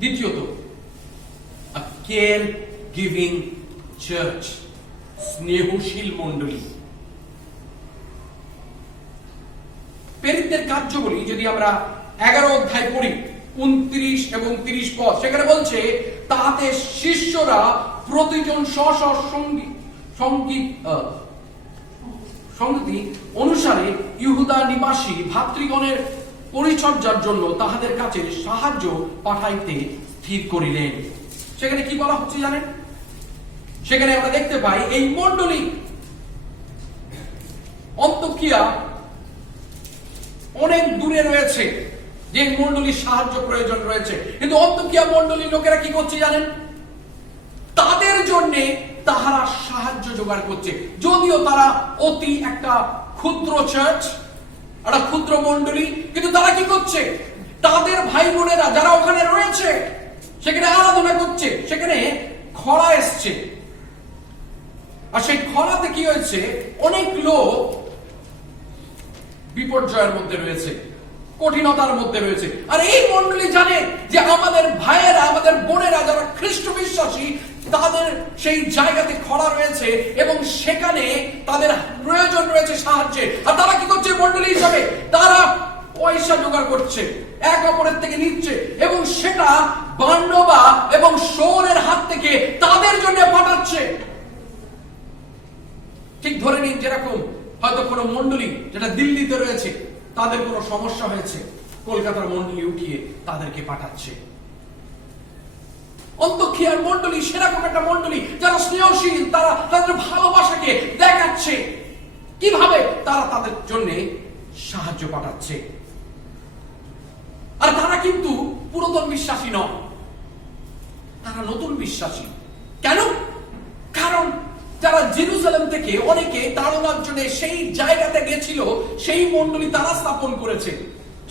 দ্বিতীয়ত, আ কেয়ার গিভিং চার্চ, স্নেহশীল মণ্ডলী। প্রেরিতদের কার্যবলী যদি আমরা 11 অধ্যায় পড়ি 29 এবং 30 পদ, সেখানে বলছে তাতে শিষ্যরা প্রতিজন স্ব সংগতি অনুসারে ইহুদা নিবাসী ভাতৃগণের পরিচর্যার জন্য তাহাদের কাছে সাহায্য পাঠাইতে স্থির করিলেন। সেখানে কি বলা হচ্ছে জানেন? সেখানে আমরা দেখতে পাই এই মণ্ডলী অন্তোকিয়া অনেক দূরে রয়েছে, যে মণ্ডলীর সাহায্য প্রয়োজন রয়েছে, কিন্তু অন্তোকিয়া মণ্ডলীর লোকেরা কি করছে জানেন? তাদের জন্য তাহারা সাহায্য জোগাড় করছে। যদিও তারা অতি একটা ক্ষুদ্র চার্চ, একটা ক্ষুদ্র মণ্ডলী, কিন্তু তারা কি করছে? তাদের ভাই বোনেরা যারা ওখানে রয়েছে সেখানে আরাধনা করছে, সেখানে খরা এসছে, আর সেই খরাতে কি হয়েছে? অনেক লোক বিপর্যয়ের মধ্যে রয়েছে, কঠিনতার মধ্যে রয়েছে। আর এই মণ্ডলী জানে যে আমাদের ভাইয়েরা, আমাদের বোনেরা যারা খ্রিস্ট বিশ্বাসী, তাদের সেই জায়গাতে খরা রয়েছে এবং সেখানে তাদের প্রয়োজন রয়েছে সাহায্যের। আর তারা কি করছে? মণ্ডলী হিসাবে তারা পয়সা জোগাড় করছে, এক অপরের থেকে নিচ্ছে এবং সেটা বার্নবা এবং শৌলের হাত থেকে তাদের জন্য পাঠাচ্ছে। ঠিক ধরে নিন যেরকম হয়তো কোনো মণ্ডলী যেটা দিল্লিতে রয়েছে, তাদের কোনো সমস্যা হয়েছে, কলকাতার মণ্ডলী উঠিয়ে তাদেরকে পাঠাচ্ছে। অন্তোকিয়ার মণ্ডলী সেরকম একটা মণ্ডলী যারা স্নেহশীল, তারা তাদের ভালোবাসাকে দেখাচ্ছে। কিভাবে তারা তাদের জন্য সাহায্য পাঠাচ্ছে। আর তারা কিন্তু পুরাতন বিশ্বাসী নয়, তারা নতুন বিশ্বাসী। কেন? কারণ যারা জেরুজালেম থেকে অনেকে তাড়নার জন্য সেই জায়গাতে গেছিল, সেই মণ্ডলী তারা স্থাপন করেছে।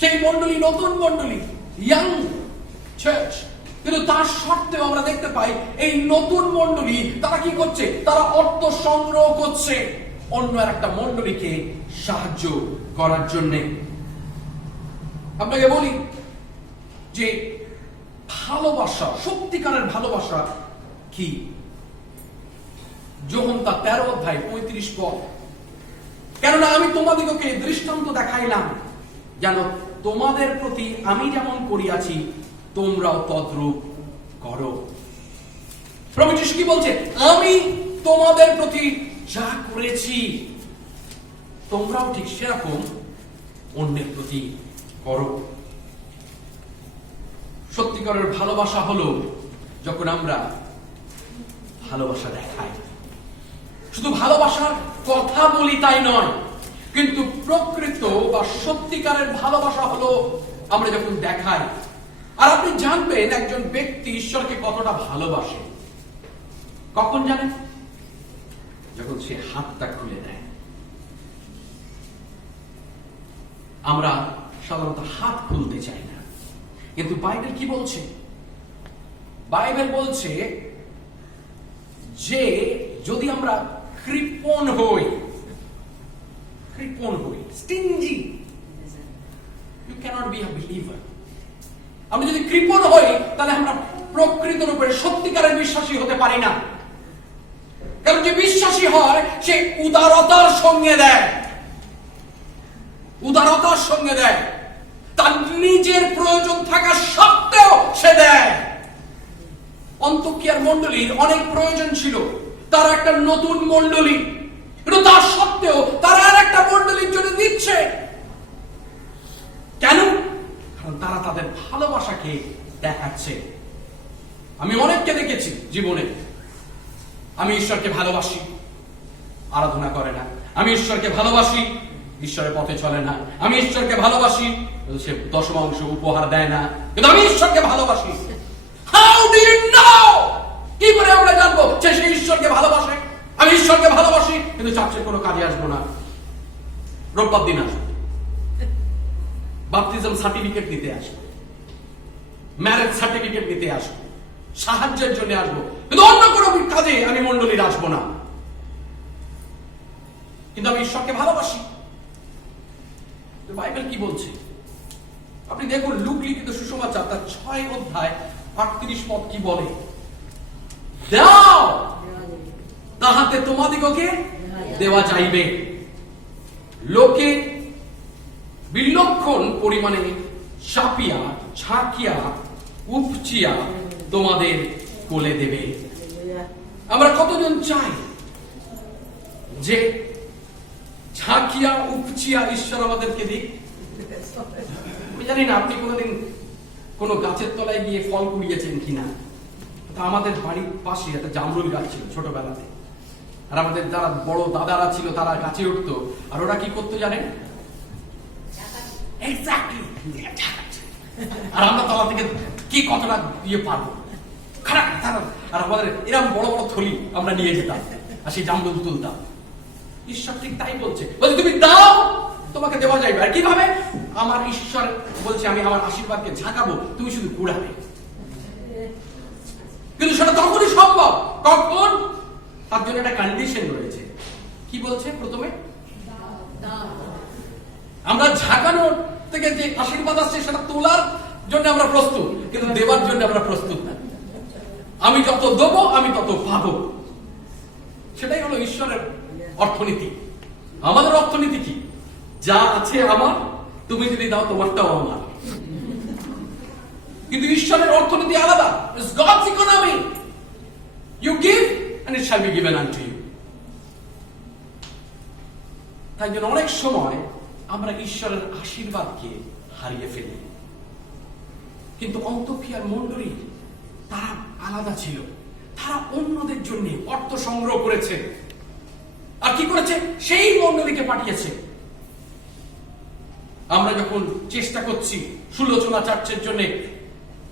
সেই মণ্ডলী নতুন মণ্ডলী, ইয়াং চার্চ। কিন্তু তার সত্ত্বেও আমরা দেখতে পাই এই নতুন মণ্ডলী তারা কি করছে? তারা অর্থ সংগ্রহ করছে অন্য একটা মণ্ডলীকে সাহায্য করার জন্য। আপনাকে বলি যে ভালোবাসা, সত্যিকারের ভালোবাসা কি? যোহন তার 13 অধ্যায় 35 পদ, কেননা আমি তোমাদিগকে দৃষ্টান্ত দেখাইলাম যেন তোমাদের প্রতি আমি যেমন করিয়াছি তোমরাও তদ্রূপ করো। প্রভু যীশু কি বলছে? আমি তোমাদের প্রতি যা করেছি তোমরাও ঠিক সেরকম অন্যের প্রতি করো। সত্যিকারের ভালোবাসা হলো যখন আমরা ভালোবাসা দেখাই। শুধু ভালোবাসার কথা বলি তাই নয়, কিন্তু প্রকৃত বা সত্যিকারের ভালোবাসা হলো আমরা যখন দেখাই। আর আপনি জানবেন একজন ব্যক্তি ঈশ্বরকে কতটা ভালোবাসে কখন জানেন? যখন সে হাতটা খুলে দেয়। আমরা সাধারণত হাত খুলতে চাই না, কিন্তু বাইবেল কি বলছে? বাইবেল বলছে যে যদি আমরা কৃপণ হই, স্টিঞ্জি, you cannot be a believer. আমরা যদি কৃপণ হই তাহলে আমরা প্রকৃত রূপে সত্যিকারের বিশ্বাসী হতে পারি না। কারণ যে বিশ্বাসী হয় সে উদারতার সঙ্গে দেয়, উদারতার সঙ্গে দেয়। তার নিজের প্রয়োজন থাকা সত্ত্বেও সে দেয়। অন্তোকিয়ার মণ্ডলীর অনেক প্রয়োজন ছিল, তারা একটা নতুন মণ্ডলী, কিন্তু তার সত্ত্বেও তারা আর একটা মণ্ডলীর জন্য দিচ্ছে। কেন? কারণ তারা তাদের ভালোবাসাকে দেখাচ্ছে। আমি অনেককে দেখেছি জীবনে, আমি ঈশ্বরকে ভালোবাসি, আরাধনা করে না। আমি ঈশ্বরকে ভালোবাসি, ঈশ্বরের পথে চলে না। আমি ঈশ্বরকে ভালোবাসি, সে দশমাংশ উপহার দেয় না। কিন্তু আমি ঈশ্বরকে ভালোবাসি। How do you know? কি করে আমরা জানবো যে সে ঈশ্বরকে ভালোবাসে? আমি ঈশ্বরকে ভালোবাসি কিন্তু চার্চের কোনো কাজে আসবো না, রোববার দিন আসবো, বাপটিজম সার্টিফিকেট নিতে আসবো, ম্যারেজ সার্টিফিকেট নিতে আসবো, সাহায্যের জন্য আসবো, কিন্তু অন্য কোনো কাজে আমি মণ্ডলীর আসবো না। কিন্তু আমি ঈশ্বরকে ভালোবাসি। বাইবেল কি বলছে আপনি দেখুন, লুক লিখিত সুসমাচার তার 6 অধ্যায় 38 পদ কি বলে? দাও তাহাতে তোমাদিগকে দেওয়া যাইবে, লোকে বিলক্ষণ পরিমাণে চাপিয়া ঝাঁকিয়া উপচিয়া তোমাদের কোলে দেবে। আমরা কতজন চাই যে ঝাঁকিয়া উপচিয়া ঈশ্বর আমাদেরকে দিক? আমি জানি না আপনি কোনোদিন কোনো গাছের তলায় গিয়ে ফল কুড়িয়েছেন কিনা। আমাদের বাড়ির পাশে একটা জামরুল গাছ ছিল ছোটবেলাতে, আর আমাদের যারা বড় দাদারা ছিল তারা গাছে উঠতো, আর ওরা কি করতো জানেন? আর আমরা তলা থেকে কি কতটা দিয়ে পারবো, খারাপ খারাপ। আর আমাদের এরকম বড় বড় থলি আমরা নিয়ে যেতাম আর সেই জামরুল তুলতাম। ঈশ্বর ঠিক তাই বলছে, বলছে তুমি দাও তোমাকে দেওয়া যাবে। আর কিভাবে? আমার ঈশ্বর বলছে আমি আমার আশীর্বাদকে ঝাঁকাবো, তুমি শুধু কুড়াবে। কিন্তু সেটা তখনই সম্ভব কখন? তার জন্য একটা কন্ডিশন রয়েছে। কি বলছে? প্রথমে আমরা ঝাঁকানোর থেকে যে আশীর্বাদ আসছে সেটা তোলার জন্য আমরা প্রস্তুত, কিন্তু দেওয়ার জন্য আমরা প্রস্তুত না। আমি যত দেবো আমি তত পাবো। সেটাই হলো ঈশ্বরের অর্থনীতি। আমাদের অর্থনীতি কি? যা আছে আমার, তুমি যদি দাও তোমারটাও আমার। কিন্তু ঈশ্বরের অর্থনীতি আলাদা। It's God's economy. You give and it shall be given unto you. তাই জন্য অনেক সময় আমরা ঈশ্বরের আশীর্বাদকে হারিয়ে ফেলি। কিন্তু অন্তোকিয়ার মণ্ডলী তারা আলাদা ছিল। তারা অন্যদের জন্য অর্থ সংগ্রহ করেছে। আর আর কি করেছে? সেই মণ্ডলীকে পাঠিয়েছে। আমরা যখন চেষ্টা করছি সুলোচনা চার্চের জন্য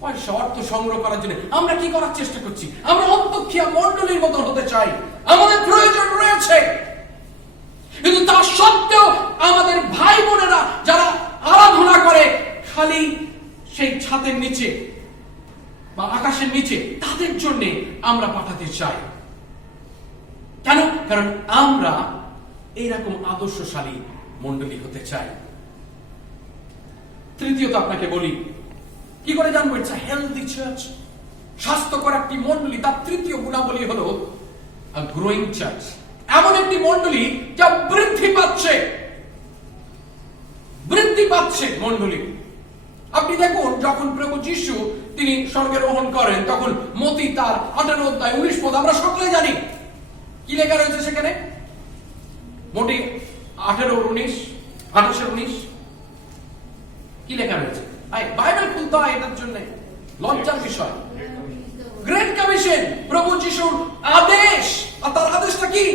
পয়সা অর্থ সংগ্রহ করার জন্য, আমরা কি করার চেষ্টা করছি? আমরা অন্তঃক্ষীয়া মণ্ডলীর মতন হতে চাই, আমাদের প্রয়োজন রয়েছে। কিন্তু তা সত্ত্বেও আমাদের ভাই বোনেরা যারা আরাধনা করে খালি সেই ছাদের নিচে বা আকাশের নিচে, তাদের জন্য আমরা পাঠাতে চাই। কেন? কারণ আমরা এইরকম আদর্শশালী মণ্ডলী হতে চাই। তৃতীয়ত আপনাকে বলি, কি করে জানবো ইটস আ হেলদি চার্চ, স্বাস্থ্যকর একটি মণ্ডলী? তার তৃতীয় গুণাবলী হলো আ গ্রোয়িং চার্চ, এমন একটি মণ্ডলী যা বৃদ্ধি পাচ্ছে মণ্ডলী। আপনি দেখুন, যখন প্রভু যিশু তিনি স্বর্গে রোহণ করেন, তখন মতি তার 18 অধ্যায় 19 পদ আমরা সকলে জানি। কি লেখা রয়েছে সেখানে? মতি 18:19 কি লেখা রয়েছে? বাইবেল খুলতে হয় এটার জন্য, লজ্জার বিষয়। গ্রেট কমিশন, প্রভু যিশুর আদেশ। আর তার আদেশটা কি?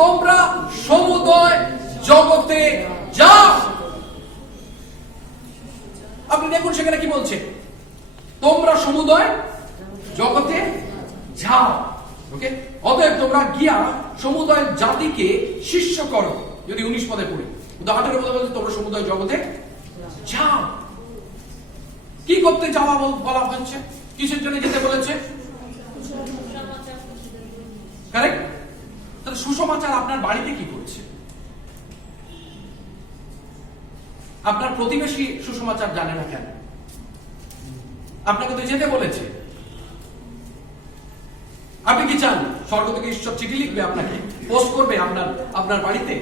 তোমরা সমুদয় জগতে যাও। আপনি দেখুন সেখানে কি বলছে? তোমরা সমুদয় জগতে যাও। ওকে, অতএব তোমরা গিয়া সমুদয় জাতিকে শিষ্য করো। যদি 19 পদে পড়ি, 18 পদে বলছে তোমরা সমুদয় জগতে যাও। কি করতে যাওয়া বলা হচ্ছে? কিসের জন্য যেতে বলেছে? কারেক্ট। তাহলে সুসমাচার আপনার বাড়িতে কি করছে? আপনার প্রতিবেশী সুসমাচার জানে না কেন? আপনাকে তো যেতে বলেছে। আপনি কি চান স্বর্গ থেকে ঈশ্বর চিঠি লিখবে আপনাকে, পোস্ট করবে আপনার বাড়িতে?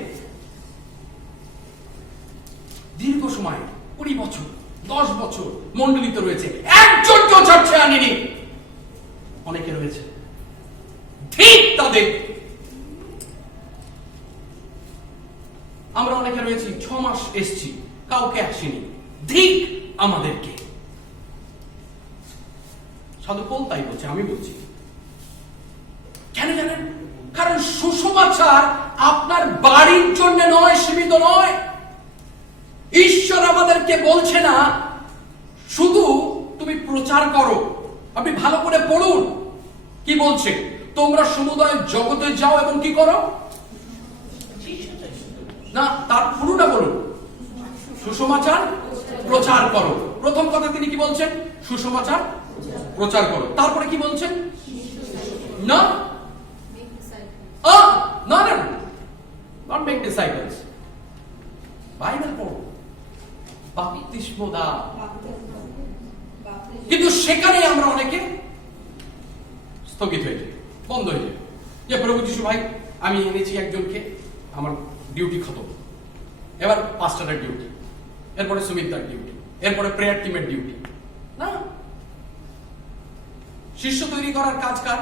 দীর্ঘ সময় 20 বছর 10 বছর মণ্ডলীতে রয়েছে, একজন কেউ চার্চে আনেনি। অনেকে রয়েছে, ঠিক তাদের। আমরা অনেকে রয়েছি 6 মাস এসছি, কাউকে আসেনি, ঠিক আমাদেরকে। সাধু পৌল তাই বলছে, আমি বলছি। কেন জানেন? কারণ সুসমাচার আপনার বাড়ির জন্য নয়, সীমিত নয়। ঈশ্বর আমাদেরকে বলছে না শুধু তুমি প্রচার করো। আপনি ভালো করে পড়ুন কি বলছে। তোমরা সমুদয় জগতে যাও এবং কি করো না, তার পুরোটা বলুন। সুসমাচার প্রচার করো। প্রথম কথা তিনি কি বলছেন? সুসমাচার প্রচার করো। তারপরে কি বলছেন? না, not make disciples। বাইবেল পড়ো, বাপ্তিস্ম দাও। কিন্তু সেখানে আমরা অনেকে স্থগিত হয়ে যাই, বন্ধ হয়ে যায়। যে প্রভু যিশু ভাই, আমি এনেছি একজনকে, আমার ডিউটি খতম, এবার পাস্টারের ডিউটি, এরপরে সুমিতার ডিউটি, এরপরে প্রেয়ার টিমের ডিউটি। না, শিষ্য তৈরি করার কাজ কার?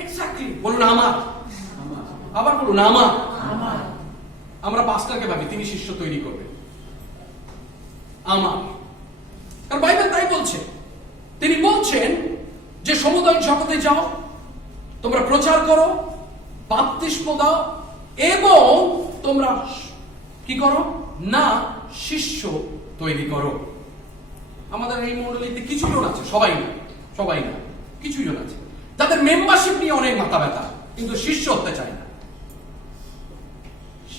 এক্স্যাক্টলি বলুন আমার। আবার বলুন আমার। আমরা পাস্টারকে ভাবি তিনি শিষ্য তৈরি করবেন, আমার। কারণ বাইবেল তাই বলছে। তিনি বলছেন যে সমুদয় জগতে যাও, তোমরা প্রচার করো, বাপ্তিস্ম দাও এবং তোমরা কি করো না, শিষ্য তৈরি করো। আমাদের এই মণ্ডলীতে কিছু জন আছে, সবাই না, কিছু জন আছে যাদের মেম্বারশিপ নিয়ে অনেক মাথা ব্যথা, কিন্তু শিষ্য হতে চায় না।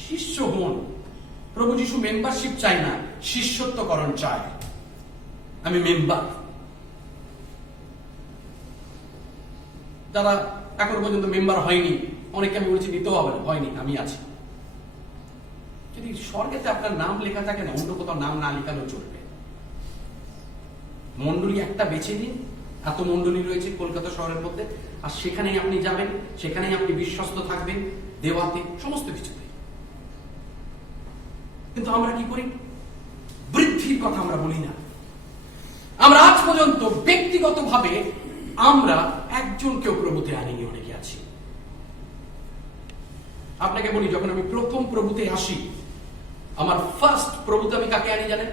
শিষ্য হন। প্রভু যিশু মেম্বারশিপ চায় না, শিষ্যত্বকরণ চায়। আমি মেম্বার। যারা এখন পর্যন্ত মেম্বার হয়নি, অনেকে আমি বলছি নিতেও হবে না, হয়নি, আমি আছি। যদি স্বর্গেতে আপনার নাম লেখা থাকে না, অন্য কোথাও নাম না লেখালেও চলবে। মণ্ডলী একটা বেছে নিন। এত মণ্ডলী রয়েছে কলকাতা শহরের মধ্যে, আর সেখানেই আপনি যাবেন, সেখানেই আপনি বিশ্বস্ত থাকবেন, দেওয়াতে, সমস্ত কিছুতে। কিন্তু আমরা কি করি? বৃদ্ধির কথা আমরা বলি না। আমরা আজ পর্যন্ত ব্যক্তিগতভাবে আমরা একজনকেও প্রভুতে আনিনি, অনেকে আছি। আপনাকে বলি, যখন আমি প্রথম প্রভুতে আসি, আমার ফার্স্ট প্রভুতে আমি কাকে আনি জানেন?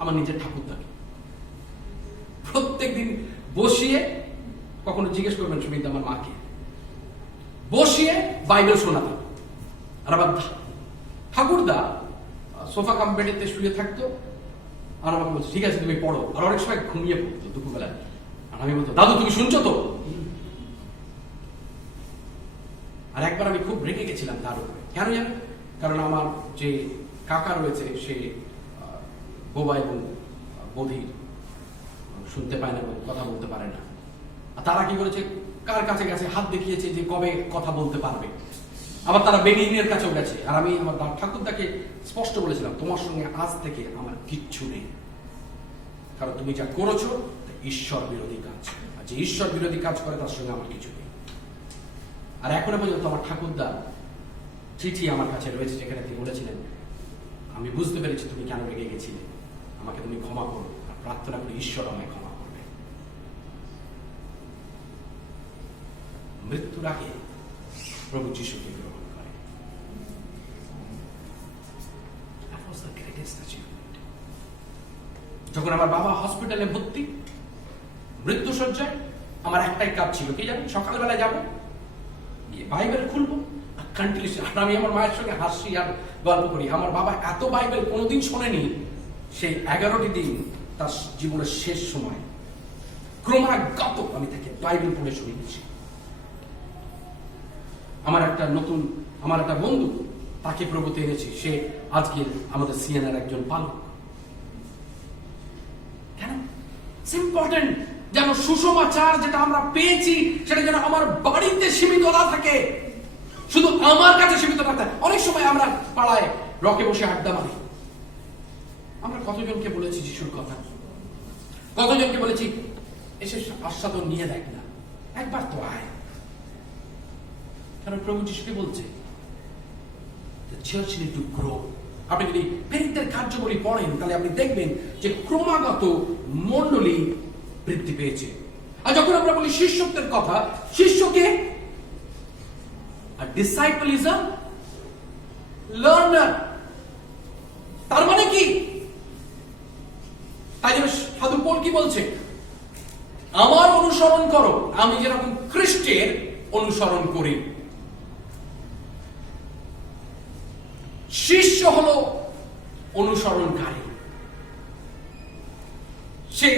আমার নিজের ঠাকুরদাকে। প্রত্যেকদিন বসিয়ে কখনো জিজ্ঞেস করবেন সুমিত আমার মাকে, বসিয়ে বাইবেল শোনাতাম। আর আবার ঠাকুরদা সোফা কাম বেডেতে শুয়ে থাকতো, আর আমাকে বলছে ঠিক আছে তুমি পড়ো। আর অনেক সময় ঘুমিয়ে পড়তো দুপুরবেলা, আর আমি বলতো দাদু তুমি শুনছো তো? আর একবার আমি খুব রেগে গেছিলাম তার উপরে। কেন জানেন? কারণ আমার যে কাকা রয়েছে সে বোবা এবং বধির, শুনতে পায় না, কথা বলতে পারে না। আর তারা কি করেছে, কার কাছে গেছে, হাত দেখিয়েছে যে কবে কথা বলতে পারবে। আবার তারা বেনিনের কাছেও গেছে। আর আমি আমার ঠাকুরদাকে স্পষ্ট বলেছিলাম তোমার সঙ্গে আজ থেকে আমার কিচ্ছু নেই, কারণ তুমি যা করেছো ঈশ্বর বিরোধী কাজ, আর যে ঈশ্বর বিরোধী কাজ করে তার সঙ্গে আমার কিছু নেই। আর এখনো পর্যন্ত আমার ঠাকুরদা চিঠি আমার কাছে রয়েছে যেখানে তিনি বলেছিলেন আমি বুঝতে পেরেছি তুমি কেন রেগে গেছিলে, আমাকে তুমি ক্ষমা করো, আর প্রার্থনা করি ঈশ্বর আমায় ক্ষমা করবে। মৃত্যুর আগে প্রভু যিশুকে গ্রহণ করে। That was the greatest achievement. যখন আমার বাবা হসপিটালে ভর্তি, মৃত্যুসজ্জায়, আমার একটাই কাজ ছিল কি জানেন, সকালবেলা যাবো, গিয়ে বাইবেল খুলবো আর কন্টিনিউসলি। আর আমি আমার মায়ের সঙ্গে হাসি আর গল্প করি। আমার বাবা এত বাইবেল কোনোদিন শোনেনি, সেই 11টি দিন তার জীবনের শেষ সময় ক্রমাগত আমি তাকে বাইবেল পড়ে শুনিয়েছি। আমার একটা বন্ধু, তাকে প্রভুতে এনেছি, সে আজকে আমাদের সিএনআর একজন পালক। কেন? ইম্পর্টেন্ট যেন সুসমাচার যেটা আমরা পেয়েছি সেটা যেন আমার বাড়িতে সীমিত না থাকে, শুধু আমার কাছে সীমিত না থাকে। অনেক সময় আমরা পাড়ায় রকে বসে আড্ডা মারি, আমরা কতজনকে বলেছি যিশুর কথা, কতজনকে বলেছি এসে আস্বাদন নিয়ে দেখ না, একবার তো আয়। কারণ প্রভু যিশুকে বলছে the church need to grow। আপনি যদি প্রেরিতদের কার্যবলী পড়েন তাহলে আপনি দেখবেন যে ক্রমাগত মণ্ডলী বৃদ্ধি পেয়েছে। আর যখন আমরা বলি শিষ্যত্বের কথা, শিষ্যকে ডিসাইপল ইজ আ লার্নার। তার মানে কি? তাই জন্য সাধু পৌল কি বলছে, আমার অনুসরণ করো আমি যেরকম খ্রিস্টের অনুসরণ করি। শিষ্য হলো অনুসরণকারী, সে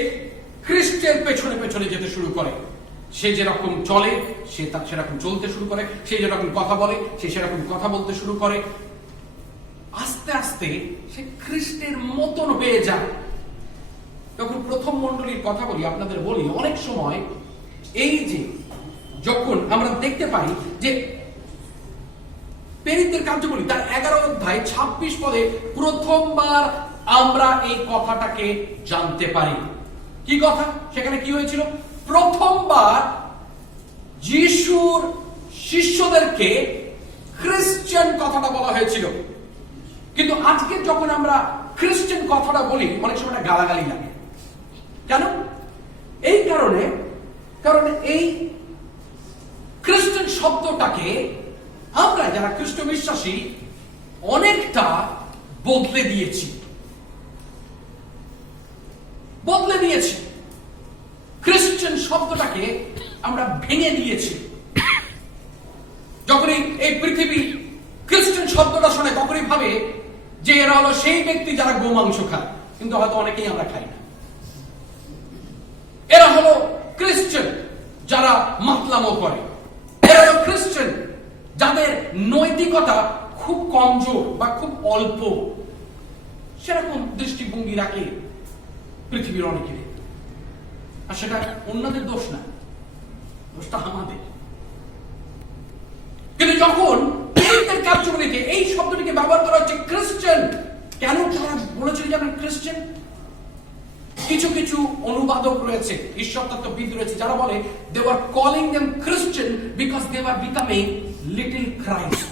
খ্রিস্টের পেছনে পেছনে যেতে শুরু করে। সে যেরকম চলে সে সেরকম চলতে শুরু করে, সে যেরকম কথা বলে সে সেরকম কথা বলতে শুরু করে। আস্তে আস্তে সে খ্রিস্টের মতন হয়ে যায়। যখন প্রথম মণ্ডলীর কথা বলি, আপনাদের বলি, অনেক সময় এই যে যখন আমরা দেখতে পাই যে প্রেরিতদের কার্যবলী তার 11 অধ্যায় 26 পদে প্রথমবার আমরা এই কথাটাকে জানতে পারি। কি কথা? সেখানে কি হয়েছিল? প্রথমবার যিশুর শিষ্যদেরকে খ্রিস্টান কথাটা বলা হয়েছিল। কিন্তু আজকে যখন আমরা খ্রিস্টান কথাটা বলি অনেক সময় গালাগালি লাগে। কেন? এই কারণ এই খ্রিস্টান শব্দটাকে আমরা যারা খ্রিস্ট বিশ্বাসী অনেকটা বদলে দিয়েছি। খ্রিস্টান শব্দটাকে আমরা ভেঙে দিয়েছি। যখনই এই পৃথিবী খ্রিস্টান শব্দটা শোনে তখনই ভাবে যে এরা হলো সেই ব্যক্তি যারা গোমাংস খায়, কিন্তু হয়তো অনেকেই আমরা খাই না। এরা হলো খ্রিস্টান যারা মাতলামো করে, এরা হলো খ্রিস্টান যাদের নৈতিকতা খুব কমজোর বা খুব অল্প, সেরকম দৃষ্টিভঙ্গি রাখে পৃথিবীর অনেকে। আর সেটা অন্যদের দোষ না, দোষটা আমাদের। কিন্তু যখন প্রেরিতদের কার্যবলীতে এই শব্দটিকে ব্যবহার করা হচ্ছে খ্রিস্টান, কেন তারা বলেছিল জানেন খ্রিস্টান? কিছু কিছু অনুবাদক রয়েছে, ঈশ্বর তত্ত্ববিদ রয়েছে যারা বলে they were calling them Christian because they were becoming little Christ.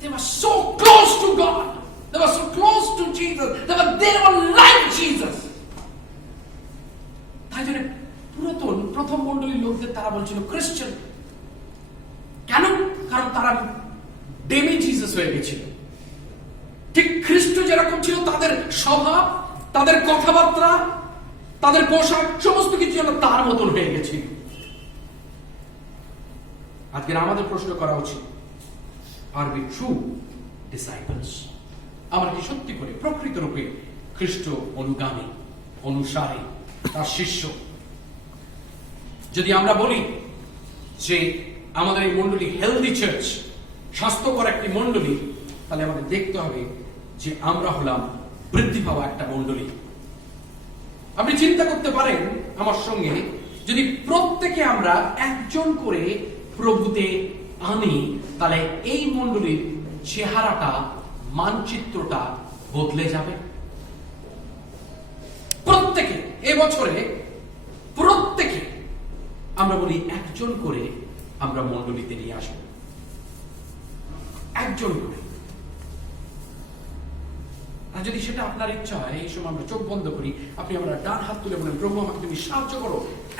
They were so close to God, they were so close to Jesus, they were like Jesus. তাই জন্য প্রথম মণ্ডলীর লোকদের তারা বলছিল খ্রিস্টান। কেন? কারণ তারা ডেমি জিসাস হয়ে গেছিল। ঠিক খ্রিস্ট যেরকম ছিল তাদের স্বভাব, তাদের কথাবার্তা, তাদের পোশাক সমস্ত কিছু যেন তার মতন হয়ে গেছে। আজকে আমাদের প্রশ্ন করা উচিত, আর উই ট্রু ডিসাইপলস? আমরা কি সত্যি করে প্রকৃত রূপে খ্রিস্ট অনুগামী, অনুসারী, তার শিষ্য? যদি আমরা বলি যে আমাদের এই মন্ডলী হেলদি চার্চ, স্বাস্থ্যকর একটি মন্ডলী, তাহলে আমাদের দেখতে হবে যে আমরা হলাম বৃদ্ধি পাওয়া একটা মন্ডলী। আপনি চিন্তা করতে পারেন আমার সঙ্গে, যদি প্রত্যেকে আমরা একজন করে প্রভুতে আনি, তাহলে এই মন্ডলীর চেহারাটা, মানচিত্রটা বদলে যাবে। প্রত্যেকে এবছরে প্রত্যেকে আমরা বলি একজন করে আমরা মন্ডলীতে নিয়ে আসবো, একজন করে। আর যদি সেটা আপনার ইচ্ছা হয়, এই সময় আমরা চোখ বন্ধ করি, আপনি আমরা ডান হাত তুলে বলেন, প্রভু আমাকে তুমি সাহায্য করো,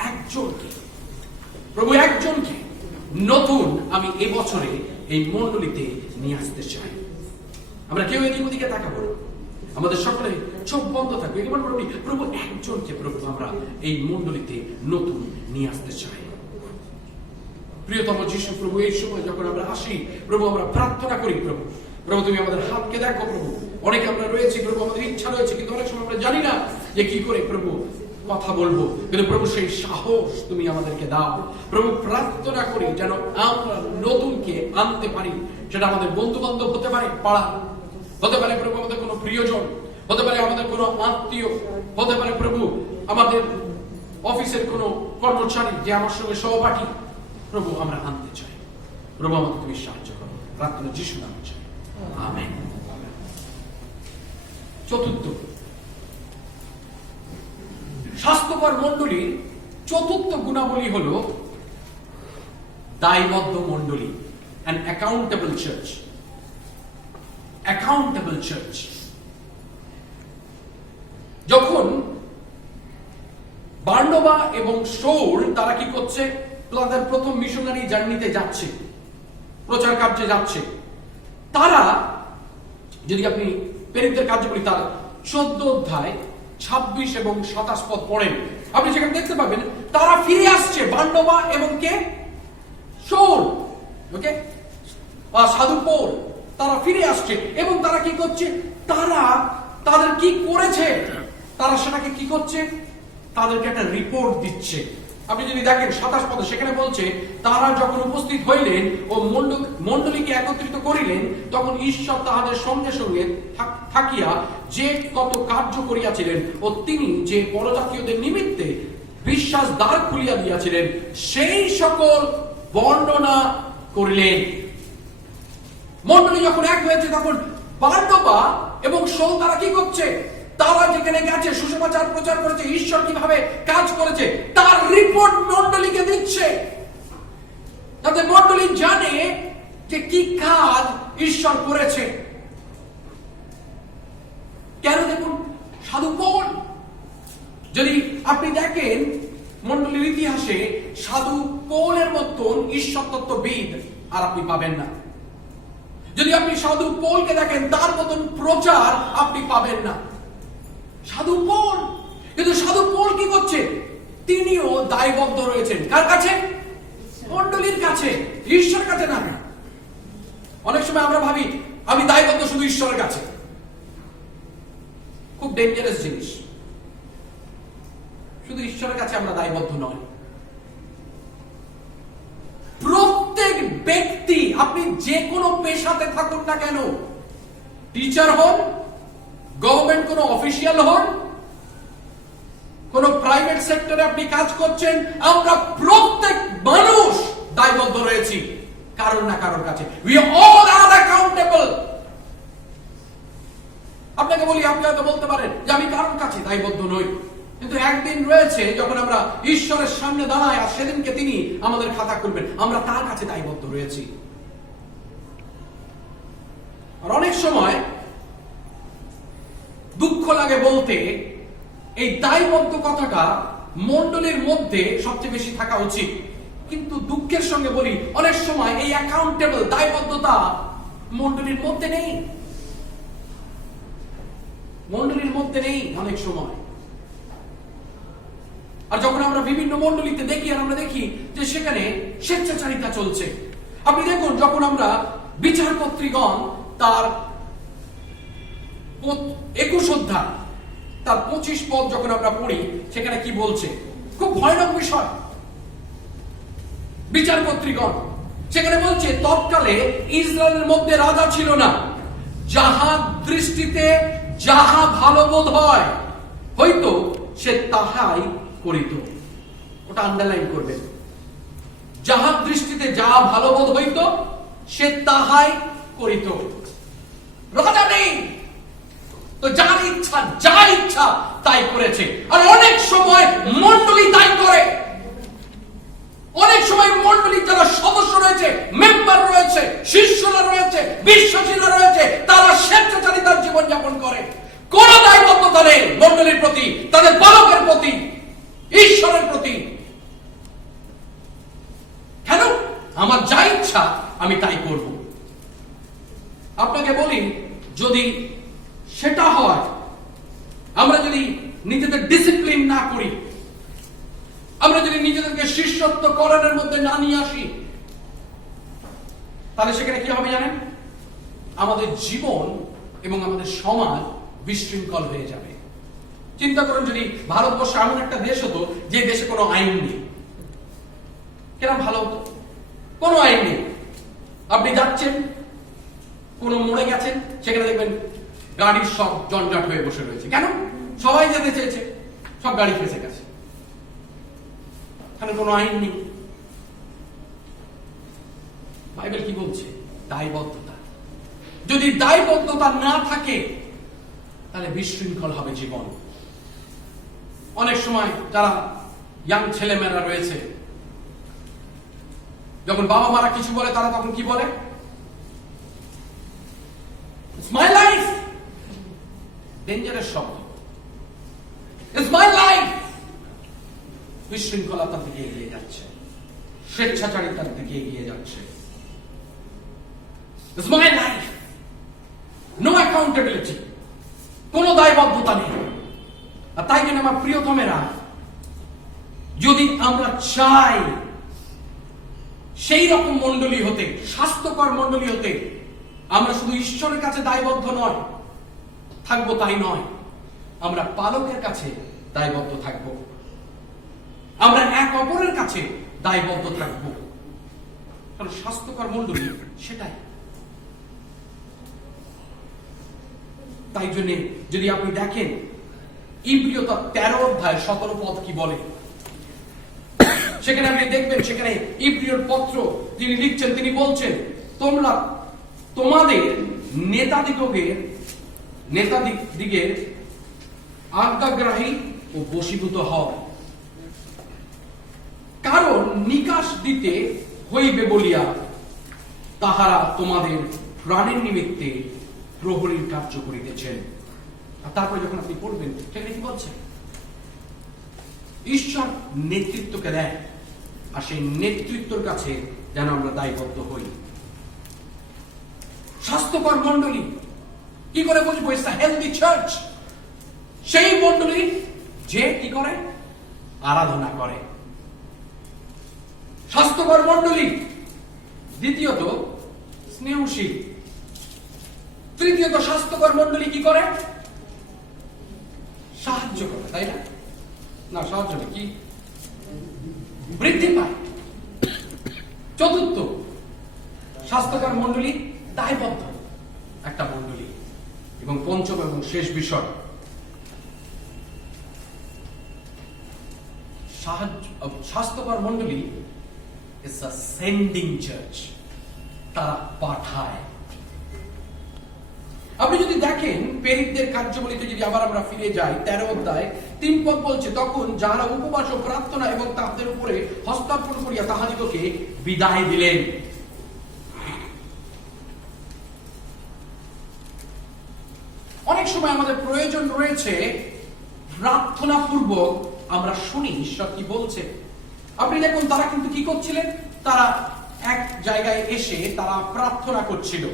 একজনকে, প্রভু একজনকে নতুন আমি এবছরে এই মন্ডলীতে নিয়ে আসতে চাই। আমরা কেউ এদিক ওদিকে তাকাবো না, আমাদের সকলে চোখ বন্ধ থাকবে, এবার বলি প্রভু একজনকে, প্রভু আমরা এই মন্ডলীতে নতুন নিয়ে আসতে চাই। প্রিয়তম যিশু প্রভু, এই সময় যখন আমরা আসি প্রভু, আমরা প্রার্থনা করি প্রভু, প্রভু তুমি আমাদের হাতকে দেখো প্রভু। অনেকে আমরা রয়েছি প্রভু, আমাদের ইচ্ছা রয়েছে, কিন্তু অনেক সময় আমরা জানি না যে কি করে প্রভু কথা বলবো, কিন্তু প্রভু সেই সাহস তুমি আমাদেরকে দাও প্রভু। প্রার্থনা করি যেন আমরা নতুনকে আনতে পারি, সেটা আমাদের বন্ধু বান্ধব হতে পারে, পাড়া হতে পারে প্রভু, আমাদের কোনো প্রিয়জন হতে পারে, আমাদের কোনো আত্মীয় হতে পারে প্রভু, আমাদের অফিসের কোনো কর্মচারী যে আমার সঙ্গে সহপাঠী, প্রভু আমরা আনতে চাই। প্রভু আমাকে তুমি সাহায্য করো, প্রার্থনা যিশু নামে চাই, আমেন। চতুর্থ, স্বাস্থ্যকর মন্ডলীর চতুর্থ গুণাবলী হলো দায়বদ্ধ মন্ডলী, an accountable church, accountable church। যখন বার্নবা এবং শাউল তারা কি করছে, তাদের প্রথম মিশনারি জার্নিতে যাচ্ছে, প্রচার কার্যে যাচ্ছে, তারা যদি আপনি প্রেরিতদের কার্যবলী তার 14 অধ্যায় 26 এবং 27 পদ পড়েন, আপনি সেখানে দেখতে পাবেন তারা ফিরে আসছে, বার্নবা এবং কে, শাউল, ওকে, সাধু পৌল, তারা ফিরে আসছে এবং তারা কি করছে, তারা তাদের কি করেছে, তারা সেটাকে কি করছে, তাদেরকে একটা রিপোর্ট দিচ্ছে। আপনি যদি দেখেন 27 পদে সেখানে বলছে, তারা যখন উপস্থিত হইলেন ও মণ্ডলীকে একত্রিত করিলেন, তখন ঈশ্বর তাহাদের সঙ্গে সঙ্গে থাকিয়া যে কত কার্য করিয়াছিলেন ও তিনি যে পরজাতীয়দের নিমিত্তে বিশ্বাস দ্বার খুলিয়া দিয়াছিলেন, সেই সকল বর্ণনা করিলেন। মণ্ডলী যখন এক হয়েছে, তখন বার্নবা এবং শাউল তারা কি করছে, তারা যেখানে গেছে সুসমাচার প্রচার করেছে, ঈশ্বর কিভাবে কাজ করেছে তার রিপোর্ট মণ্ডলীকে দিচ্ছে, যাতে মণ্ডলী জানে যে কি কাজ ঈশ্বর করেছে। কেন? দেখুন, সাধু পৌল, যদি আপনি দেখেন মণ্ডলীর ইতিহাসে, সাধু পৌলের মতন ঈশ্বর তত্ত্ববিদ আর আপনি পাবেন না। যদি আপনি সাধু পৌলকে দেখেন, তার মতন প্রচার আপনি পাবেন না। সাধু পৌল, কিন্তু সাধু পৌল কি করছে, তিনিও দায়বদ্ধ রয়েছেন কার কাছে, মণ্ডলীর কাছে, ঈশ্বরের কাছে না। অনেক সময় আমরা ভাবি আমি দায়বদ্ধ শুধু ঈশ্বরের কাছে, খুব ডেঞ্জারাস জিনিস। শুধু ঈশ্বরের কাছে আমরা দায়বদ্ধ নয়, প্রত্যেক ব্যক্তি, আপনি যে কোনো পেশাতে থাকুন না কেন, টিচার হন, গভর্নমেন্ট কোন অফিসিয়াল হন, কোন প্রাইভেট সেক্টরে আপনি কাজ করছেন, আমরা প্রত্যেক মানুষ দায়বদ্ধ রয়েছি কারণ না কারোর কাছে। We all are accountable। আপনাকে বলি, আপনি হয়তো বলতে পারেন যে আমি কারোর কাছে দায়বদ্ধ নই, কিন্তু একদিন রয়েছে যখন আমরা ঈশ্বরের সামনে দাঁড়াই, আর সেদিনকে তিনি আমাদের খাতা খুলবেন, আমরা তার কাছে দায়বদ্ধ রয়েছি। আর অনেক সময় দুঃখ লাগে বলতে, এই দায়বদ্ধ কথাটা মণ্ডলীর মধ্যে সবচেয়ে বেশি থাকা উচিত, কিন্তু দুঃখের সঙ্গে বলি অনেক সময় এই অ্যাকাউন্টেবল দায়বদ্ধতা মণ্ডলীর মধ্যে নেই, মণ্ডলীর মধ্যে নেই অনেক সময়। আর যখন আমরা বিভিন্ন মণ্ডলীতে দেখি আর আমরা দেখি যে সেখানে স্বেচ্ছাচারিতা চলছে। আপনি দেখুন, যখন আমরা বিচারকর্ত্রীগণ তার 21 অধ্যায় তার 25 পদ যখন আমরা পড়ি, সেখানে কি বলছে? খুব ভয়ানক বিষয়। বিচারকর্ত্রীগণ সেখানে বলছে, তৎকালে ইসরায়েলের মধ্যে রাজা ছিল না, যাহার দৃষ্টিতে যাহা ভালো বোধ হয় হয়তো সে তাহাই করিত। ওটা আন্ডারলাইন করবেন। যাহার দৃষ্টিতে যাহা ভালো বোধ হইতো সে তাহাই করিত। রাজা নেই তো যার ইচ্ছা যা ইচ্ছা তাই করেছে। আর অনেক সময় মণ্ডলী তাই করে। অনেক সময় মণ্ডলীর যারা সদস্য রয়েছে, মেম্বার রয়েছে, শিষ্যরা রয়েছে, বিশ্বাসীরা রয়েছে, তারা স্বেচ্ছাচারিতার জীবনযাপন করে। কোন দায়বদ্ধতা নেই মণ্ডলীর প্রতি, তাদের বালকের প্রতি, ঈশ্বরের প্রতি। কেন? আমার যা ইচ্ছা আমি তাই করব। আপনাকে বলি, যদি সেটা হয়, আমরা যদি নিজেদের ডিসিপ্লিন না করি, আমরা যদি নিজেদেরকে শিষ্যত্ব করণের মধ্যে না নিয়ে আসি, তাহলে সেখানে কি হবে জানেন? আমাদের জীবন এবং আমাদের সমাজ বিশৃঙ্খল হয়ে যাবে। চিন্তা করুন, যদি ভারতবর্ষ এমন একটা দেশ হতো যে দেশে কোনো আইন নেই, কেরম ভালো হতো? কোনো আইন নেই। আপনি যাচ্ছেন, কোন মোড়ে গেছেন, সেখানে দেখবেন গাড়ির সব জঞ্জাট হয়ে বসে রয়েছে। কেন? সবাই যেতে চেয়েছে, সব গাড়ি ফেসে গেছে, এখানে কোনো আইন নেই। বাইবেল কি বলছে? দায়বদ্ধতা। যদি দায়বদ্ধতা না থাকে তাহলে বিশৃঙ্খল হবে জীবন। অনেক সময় যারা ইয়াং ছেলেমেয়েরা রয়েছে, যখন বাবা মারা কিছু বলে, তারা তখন কি বলে? It's my life. ডেঞ্জারাস শব্দ। It's my life. বিশৃঙ্খলতার দিকে এগিয়ে যাচ্ছে, স্বেচ্ছাচারিতার দিকে এগিয়ে যাচ্ছে। It's my life. No accountability. কোনো দায়বদ্ধতা নেই। আর তাই জন্য আমার প্রিয়তমেরা, যদি আমরা চাই সেই রকম মণ্ডলী হতে, স্বাস্থ্যকর মণ্ডলী হতে, আমরা শুধু ঈশ্বরের কাছে দায়বদ্ধ নয় থাকবো তাই নয়, আমরা পালকের কাছে দায়বদ্ধ থাকবো, আমরা এক অপরের কাছে দায়বদ্ধ থাকবো। কারণ স্বাস্থ্যকর মণ্ডলী সেটাই। তাই জন্য যদি আপনি দেখেন, ইব্রিয় তার 13 অধ্যায় 17 পদ কি বলে, সেখানে আপনি দেখবেন, সেখানে ইব্রিয়র পত্র তিনি লিখছেন, তিনি বলছেন, তোমরা তোমাদের নেতাদিগের আজ্ঞাগ্রাহী ও বশীভূত হও, কারণ নিকাশ দিতে হইবে বলিয়া তাহারা তোমাদের প্রাণের নিমিত্তে প্রহরীর কার্য করিতেছেন। আর তারপরে যখন আপনি পড়বেন, সেখানে কি বলছে? ঈশ্বর নেতৃত্বকে দেয়, আর সেই নেতৃত্বের কাছে যেন আমরা দায়বদ্ধ হই। স্বাস্থ্যকর মণ্ডলী কি করে বুঝবো? It's a healthy church. সেই মণ্ডলী যে কি করে? আরাধনা করে। স্বাস্থ্যকর মণ্ডলী দ্বিতীয়ত স্নেহশীল, তৃতীয়ত স্বাস্থ্যকর মণ্ডলী কি করে? সাহায্য করে, তাই না? না, সাহায্য কি বৃদ্ধি পায়। চতুর্থ, স্বাস্থ্যকর মণ্ডলী দায়বদ্ধ একটা মণ্ডলী। এবং পঞ্চম এবং শেষ বিষয়, স্বাস্থ্যকর মণ্ডলী ইজ আ সেন্ডিং চার্চ। তারা পাঠায়। আপনি যদি দেখেন প্রেরিতদের কার্যাবলীতে, যদি আবার আমরা ফিরে যাই 13 অধ্যায় 3 পদ বলছে, তখন যারা উপবাস ও প্রার্থনা এবং তাদের উপরে হস্তার্পণ করিয়া তাহাদিগকে বিদায় দিলেন। অনেক সময় আমাদের প্রয়োজন রয়েছে প্রার্থনা পূর্বক আমরা শুনি ঈশ্বর কি বলছে। আপনি দেখুন, তারা কিন্তু কি করছিলেন? তারা এক জায়গায় এসে তারা প্রার্থনা করছিল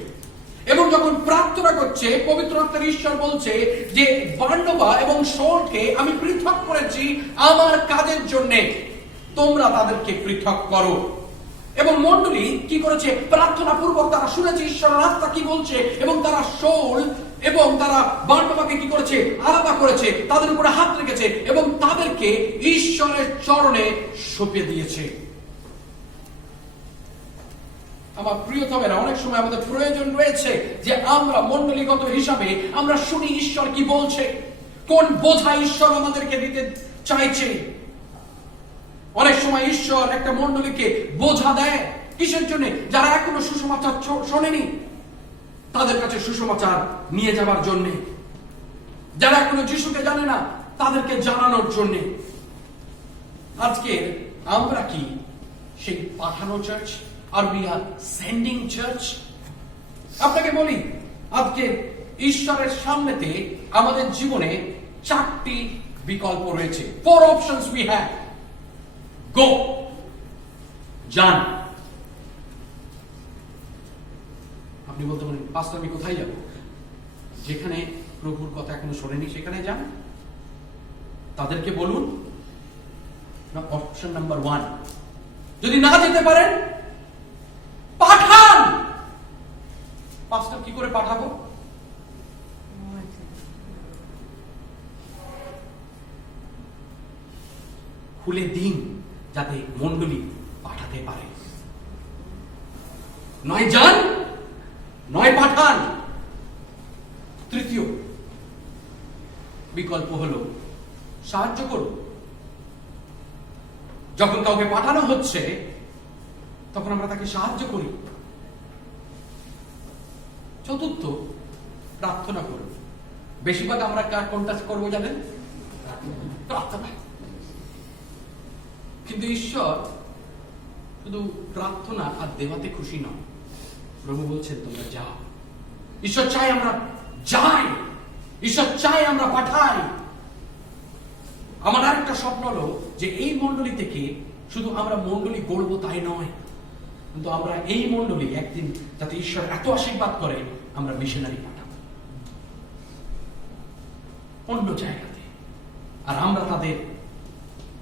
এবং যখন প্রার্থনা করছে, পবিত্র আত্মার ঈশ্বর বলছে যে বার্নবা এবং শাউলকে আমি পৃথক করেছি আমার কাজের জন্য, তোমরা তাদেরকে পৃথক করো। এবং মণ্ডলী কি করেছে? প্রার্থনা পূর্বক তারা শুনেছে ঈশ্বরের আত্মা কি বলছে, এবং তারা শাউল এবং তারা বার্নবাকে কি করেছে? আলাদা করেছে, তাদের উপরে হাত রেখেছে এবং তাদেরকে ঈশ্বরের চরণে সঁপে দিয়েছে। আমার প্রিয়তমেরা, অনেক সময় আমাদের প্রয়োজন রয়েছে যে আমরা মণ্ডলীগত হিসাবে আমরা শুনি ঈশ্বর কি বলছে, কোন বোঝা ঈশ্বর আমাদেরকে দিতে চাইছে। অনেক সময় ঈশ্বর একটা মণ্ডলীকে বোঝা দেয় কিসের জন্য? যারা এখনো সুসমাচার শোনেনি তাদের কাছে সুসমাচার নিয়ে যাবার জন্য, যারা এখনো যিশুকে জানে না তাদেরকে জানানোর জন্য। আজকে আমরা কি সেই পাঠানো চার্চ? আর উই আর সেন্ডিং চার্চ? আপনাকে বলি, আজকে ঈশ্বরের সামনেতে আমাদের জীবনে 4টি বিকল্প রয়েছে। 4 অপশনস উই হ্যাভ। গো, যান। আপনি বলতে পারেন, পাস্টর আমি কোথায় যাব? যেখানে প্রভুর কথা এখনো শোনেনি সেখানে যান, তাদেরকে বলুন। না, অপশন নাম্বার 1, যদি না যেতে পারেন পাঠান। পাস্টর কি করে পাঠাবো? খুলে দিন যাতে মণ্ডলী পাঠাতে পারে। নয় যান, নয় পাঠান। তৃতীয় বিকল্প হলো সাহায্য করুন। যখন কাউকে পাঠানো হচ্ছে তখন আমরা তাকে সাহায্য করি। চতুর্থ, প্রার্থনা করুন। বেশিরভাগ আমরা কোনটা করবো জানেন? প্রার্থনা। কিন্তু ঈশ্বর শুধু প্রার্থনা আর দেওয়াতে খুশি নয়। প্রভু বলছেন তোমরা যাও। ঈশ্বর চাই আমরা যাই, ঈশ্বর চাই আমরা পাঠাই। আমার আরেকটা স্বপ্ন হলো যে এই মণ্ডলী থেকে শুধু আমরা মণ্ডলী গড়বো তাই নয়, কিন্তু আমরা এই মণ্ডলী একদিন যাতে ঈশ্বর এত আশীর্বাদ করে আমরা মিশনারি পাঠাবো অন্য জায়গাতে, আর আমরা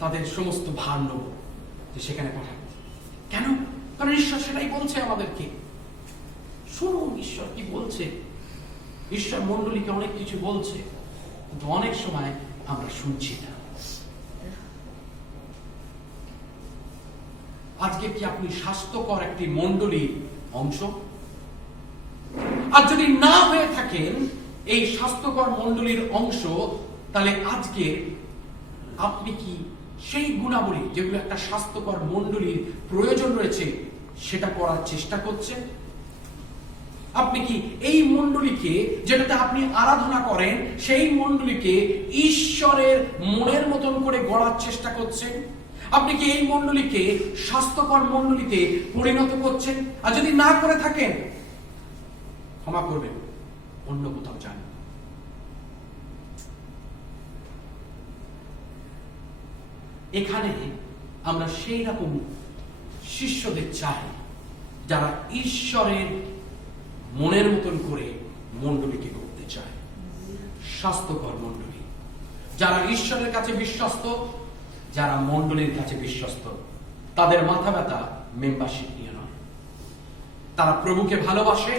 তাদের সমস্ত ভার নেব যে সেখানে পাঠাবো। কেন? কারণ ঈশ্বর সেটাই বলছে আমাদেরকে। শুনুন ঈশ্বর কি বলছে। ঈশ্বর মণ্ডলীকে অনেক কিছু বলছে, কিন্তু অনেক সময় আমরা শুনছি না। আজকে কি আপনি স্বাস্থ্যকর একটি মণ্ডলীর অংশ? আর যদি না হয়ে থাকেন এই স্বাস্থ্যকর মণ্ডলীর অংশ, তাহলে আজকে আপনি কি সেই গুণাবলী যেগুলো একটা স্বাস্থ্যকর মণ্ডলীর প্রয়োজন রয়েছে সেটা করার চেষ্টা করছেন? আপনি কি এই মণ্ডলীকে, যেটাতে আপনি আরাধনা করেন, সেই মণ্ডলীকে ঈশ্বরের মনের মতন করে গড়ার চেষ্টা করছেন? আপনি কি এই মণ্ডলীকে স্বাস্থ্যকর মণ্ডলীতে পরিণত করছেন? আর যদি না করে থাকেন ক্ষমা করবেন, অন্য কোথাও যান। এখানে আমরা সেই রকম শিষ্যদের চাই যারা ঈশ্বরের মনের মতন করে মণ্ডলীকে করতে চায়। স্বাস্থ্যকর মণ্ডলী, যারা ঈশ্বরের কাছে বিশ্বস্ত, যারা মণ্ডলীর কাছে বিশ্বস্ত। তাদের মাথা ব্যথা মেম্বারশিপ নিয়ে নয়। তারা প্রভুকে ভালোবাসে,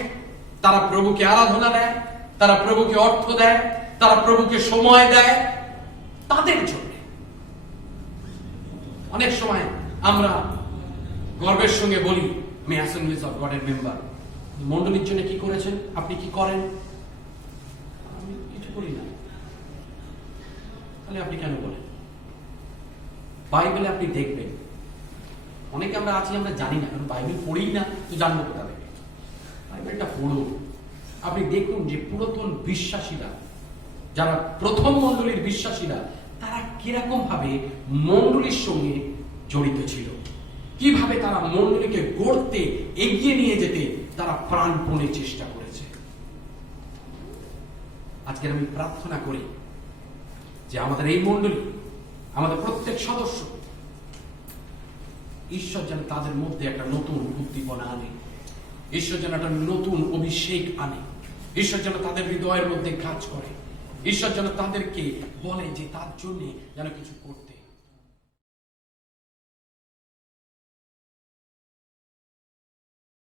তারা প্রভুকে আরাধনা দেয়, তারা প্রভুকে অর্থ দেয়, তারা প্রভুকে সময় দেয় তাদের জন্য। অনেক সময় আমরা গর্বের সঙ্গে বলি আমি অ্যাসেম্বলিজ অফ গডের মেম্বার। মণ্ডলীর জন্য কি করেছেন? আপনি কি করেন? আমি কিছু করি না। তাহলে আপনি কেন বলেন? বাইবেলে আপনি দেখবেন, অনেকে আমরা আছি আমরা জানি না, কারণ বাইবেল পড়েই না, তো জানবো কোথা থেকে? বাইবেলটা পড়ুন। আপনি দেখুন যে পুরাতন বিশ্বাসীরা, যারা প্রথম মণ্ডলীর বিশ্বাসীরা, তারা কিরকম ভাবে মণ্ডলীর সঙ্গে জড়িত ছিল, কিভাবে তারা মণ্ডলীকে গড়তে, এগিয়ে নিয়ে যেতে তারা প্রাণপণে চেষ্টা করেছে। আজকে আমি প্রার্থনা করি যে আমাদের এই মণ্ডলী, আমাদের প্রত্যেক সদস্য, ঈশ্বর যেন তাদের মধ্যে একটা নতুন উদ্দীপনা আনে ঈশ্বর যেন একটা নতুন অভিষেক আনে, ঈশ্বর যেন তাদের হৃদয়ের মধ্যে কাজ করে, ঈশ্বর যেন তাদেরকে বলে যে তার জন্য যেন কিছু করতে